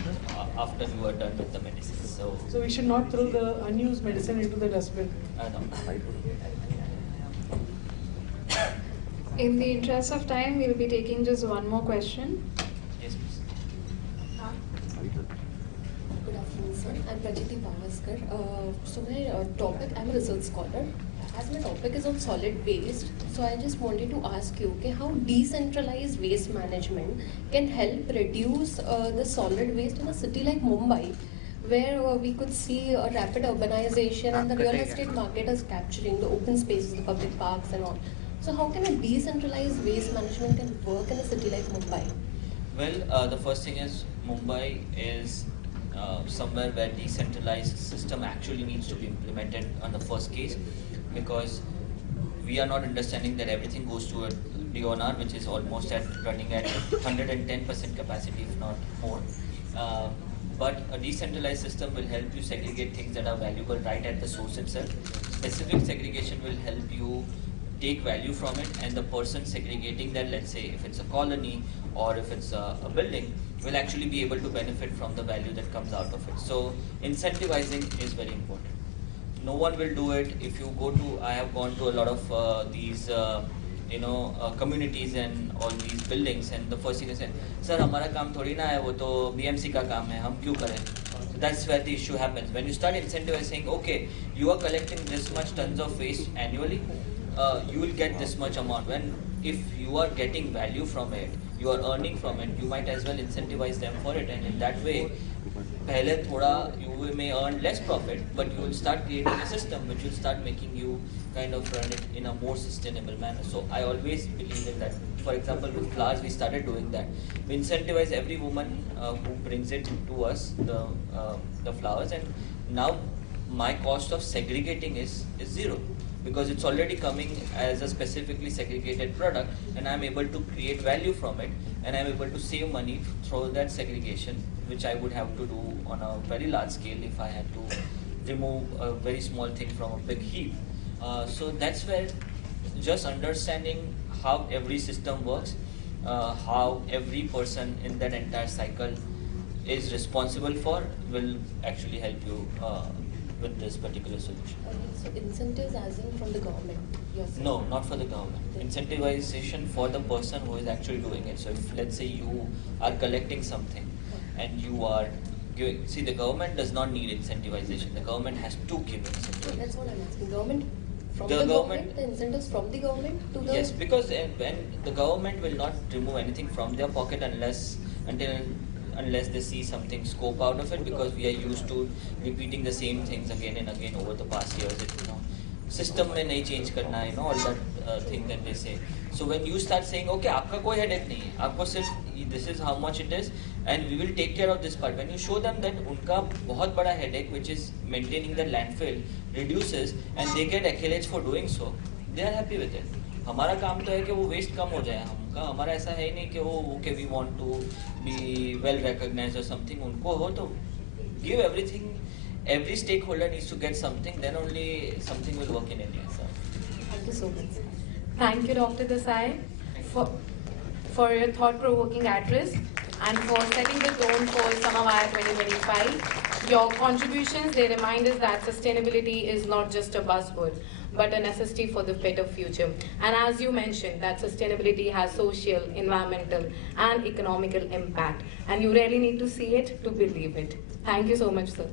after you are done with the medicines. So we should not throw the unused medicine into the dustbin. No. In the interest of time, we'll be taking just one more question. Yes, please. Good afternoon, sir. I'm Prajiti Pavaskar. So my topic, I'm a research scholar. As my topic is on solid waste, so I just wanted to ask you, okay, how decentralized waste management can help reduce the solid waste in a city like Mumbai, where we could see a rapid urbanization and the real estate market is capturing the open spaces, the public parks and all. So how can a decentralized waste management can work in a city like Mumbai? Well, the first thing is Mumbai is somewhere where decentralized system actually needs to be implemented on the first case, because we are not understanding that everything goes to a DONR, which is almost running at 110% capacity, if not more. But a decentralized system will help you segregate things that are valuable right at the source itself. Specific segregation will help you take value from it, and the person segregating that, let's say if it's a colony or if it's a building, will actually be able to benefit from the value that comes out of it. So incentivizing is very important. No one will do it if you go to, I have gone to a lot of these communities and all these buildings, and the first thing they say, sir, हमारा काम थोड़ी ना है, वो तो BMC का काम है, हम क्यों करें? So that's where the issue happens. When you start incentivizing, okay, you are collecting this much tons of waste annually, you will get this much amount. When if you are getting value from it, you are earning from it, you might as well incentivize them for it, and in that way, पहले थोड़ा you may earn less profit, but you will start creating a system which will start making you kind of run it in a more sustainable manner. So I always believe in that. For example, with flowers, we started doing that. We incentivize every woman who brings it to us, the flowers, and now my cost of segregating is zero, because it's already coming as a specifically segregated product, and I'm able to create value from it, and I'm able to save money through that segregation, which I would have to do on a very large scale if I had to remove a very small thing from a big heap. So that's where just understanding how every system works, how every person in that entire cycle is responsible for, will actually help you with this particular solution. So incentives as in from the government? No, not for the government. Incentivization for the person who is actually doing it. So if, let's say, you are collecting something and you are giving, see, the government does not need incentivization. The government has to give incentivization. That's what I'm asking. Government from The the government- the incentives from the government to the... Yes, because when the government will not remove anything from their pocket unless they see something scope out of it, because we are used to repeating the same things again and again over the past years. System में नहीं change करना है, all that thing that they say. So when you start saying, okay, आपका कोई headache नहीं है, आपको सिर्फ this is how much it is, and we will take care of this part. When you show them that उनका बहुत बड़ा headache, which is maintaining the landfill, reduces, and they get accolades for doing so, they are happy with it. हमारा काम तो है कि वो waste कम हो जाए. हमारा ऐसा है ही नहीं कि वो okay, we want to be well recognized or something. उनको हो तो give everything. Every stakeholder needs to get something, then only something will work in India. So. Thank you so much. Thank you, Dr. Desai, for your thought-provoking address and for setting the tone for Samavaya 2025. Your contributions, they remind us that sustainability is not just a buzzword, but a necessity for the better future. And as you mentioned, that sustainability has social, environmental, and economical impact. And you really need to see it to believe it. Thank you so much, sir.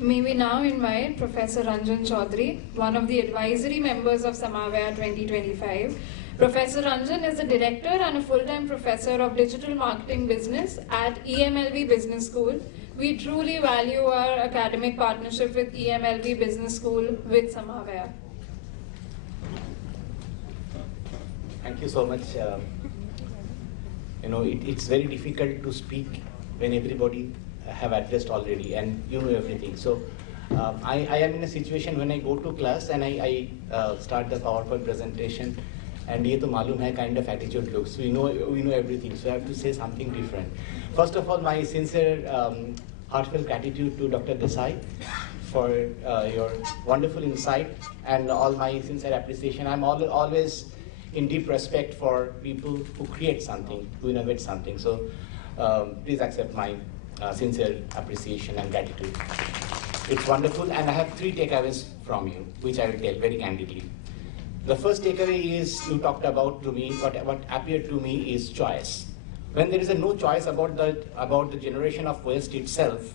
May we now invite Professor Ranjan Chaudhary, one of the advisory members of Samavaya 2025. Professor Ranjan is the director and a full-time professor of digital marketing business at EMLV Business School. We truly value our academic partnership with EMLV Business School with Samavaya. Thank you so much. It's very difficult to speak when everybody have addressed already and you know everything. So I am in a situation when I go to class and I start the PowerPoint presentation, and ये तो मालूम है kind of attitude looks. We know everything, so I have to say something different. First of all, my sincere heartfelt gratitude to Dr. Desai for your wonderful insight, and all my sincere appreciation. I'm always in deep respect for people who create something, who innovate something. So please accept my sincere appreciation and gratitude. It's wonderful, and I have 3 takeaways from you, which I will tell very candidly. The first takeaway is you talked about to me, what appeared to me is choice. When there is no choice about the generation of waste itself,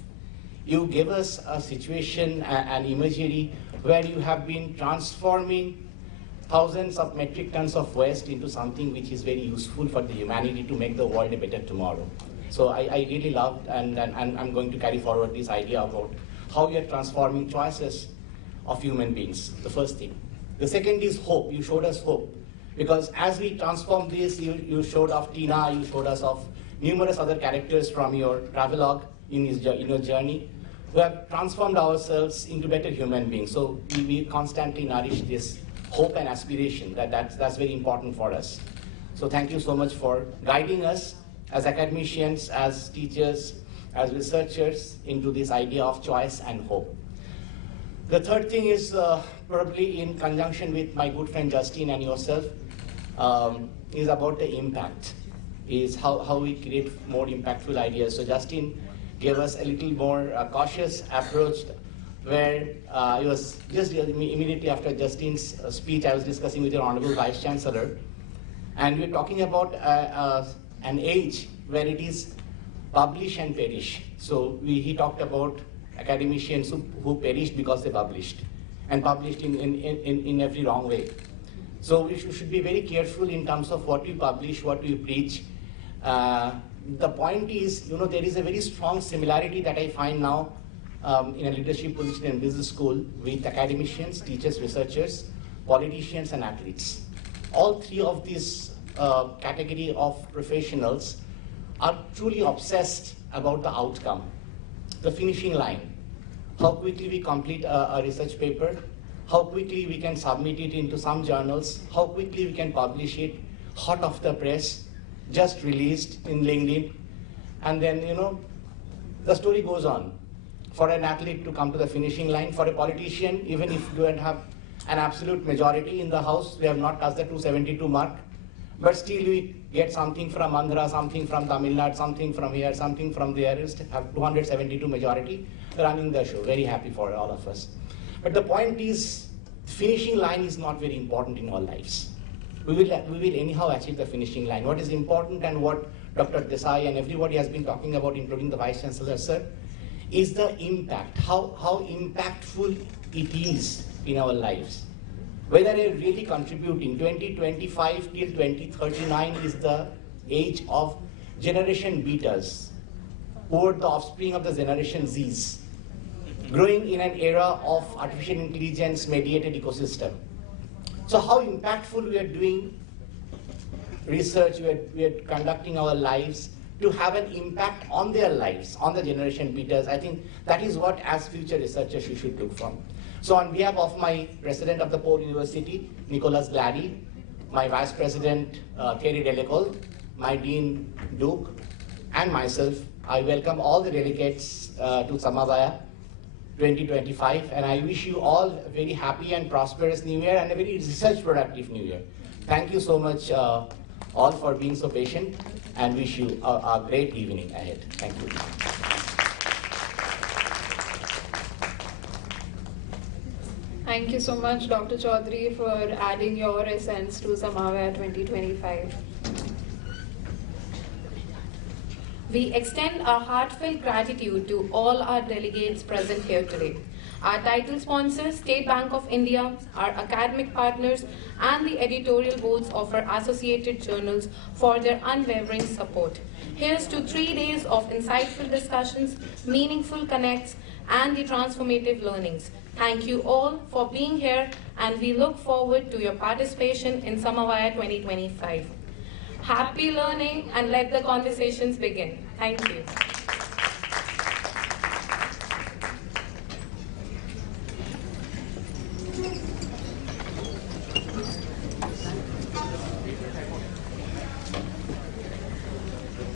you gave us a situation, an imagery where you have been transforming thousands of metric tons of waste into something which is very useful for the humanity to make the world a better tomorrow. So I really loved, and I'm going to carry forward this idea about how we are transforming choices of human beings, the first thing. The second is hope. You showed us hope. Because as we transform this, you showed off Tina, you showed us of numerous other characters from your travelogue in your journey, who have transformed ourselves into better human beings. So we constantly nourish this hope and aspiration. That's very important for us. So thank you so much for guiding us as academicians, as teachers, as researchers into this idea of choice and hope. The third thing is probably in conjunction with my good friend Justin and yourself, is about the impact, is how we create more impactful ideas. So Justin gave us a little more cautious approach where it was just immediately after Justin's speech, I was discussing with your Honorable Vice Chancellor, and we were talking about an age where it is publish and perish. So he talked about academicians who perished because they published, and published in every wrong way. So we should be very careful in terms of what we publish, what we preach. The point is, there is a very strong similarity that I find now in a leadership position in business school with academicians, teachers, researchers, politicians, and athletes. All 3 of these category of professionals are truly obsessed about the outcome, the finishing line, how quickly we complete a research paper, how quickly we can submit it into some journals, how quickly we can publish it, hot off the press, just released in LinkedIn, and then, the story goes on. For an athlete to come to the finishing line, for a politician, even if you don't have an absolute majority in the House, we have not touched the 272 mark, but still we get something from Andhra, something from Tamil Nadu, something from here, something from there, have 272 majority, running the show. Very happy for all of us. But the point is, finishing line is not very important in our lives. We will anyhow achieve the finishing line. What is important, and what Dr. Desai and everybody has been talking about, including the Vice Chancellor, sir, is the impact, how impactful it is in our lives. Whether they're really contributing. 2025 till 2039 is the age of generation betas, who are the offspring of the generation Zs, growing in an era of artificial intelligence mediated ecosystem. So how impactful we are doing research, we are conducting our lives to have an impact on their lives, on the generation betas. I think that is what, as future researchers, we should look from. So on behalf of my president of the Pole University, Nicholas Glady, my vice president, Thierry Delecole, my dean, Duke, and myself, I welcome all the delegates to Samavaya 2025, and I wish you all a very happy and prosperous New Year and a very research productive New Year. Thank you so much all for being so patient, and wish you a great evening ahead. Thank you. Thank you so much, Dr. Chaudhary, for adding your essence to Samavaya 2025. We extend our heartfelt gratitude to all our delegates present here today. Our title sponsors, State Bank of India, our academic partners, and the editorial boards of our associated journals for their unwavering support. Here's to 3 days of insightful discussions, meaningful connects, and the transformative learnings. Thank you all for being here, and we look forward to your participation in Samavaya 2025. Happy learning, and let the conversations begin. Thank you.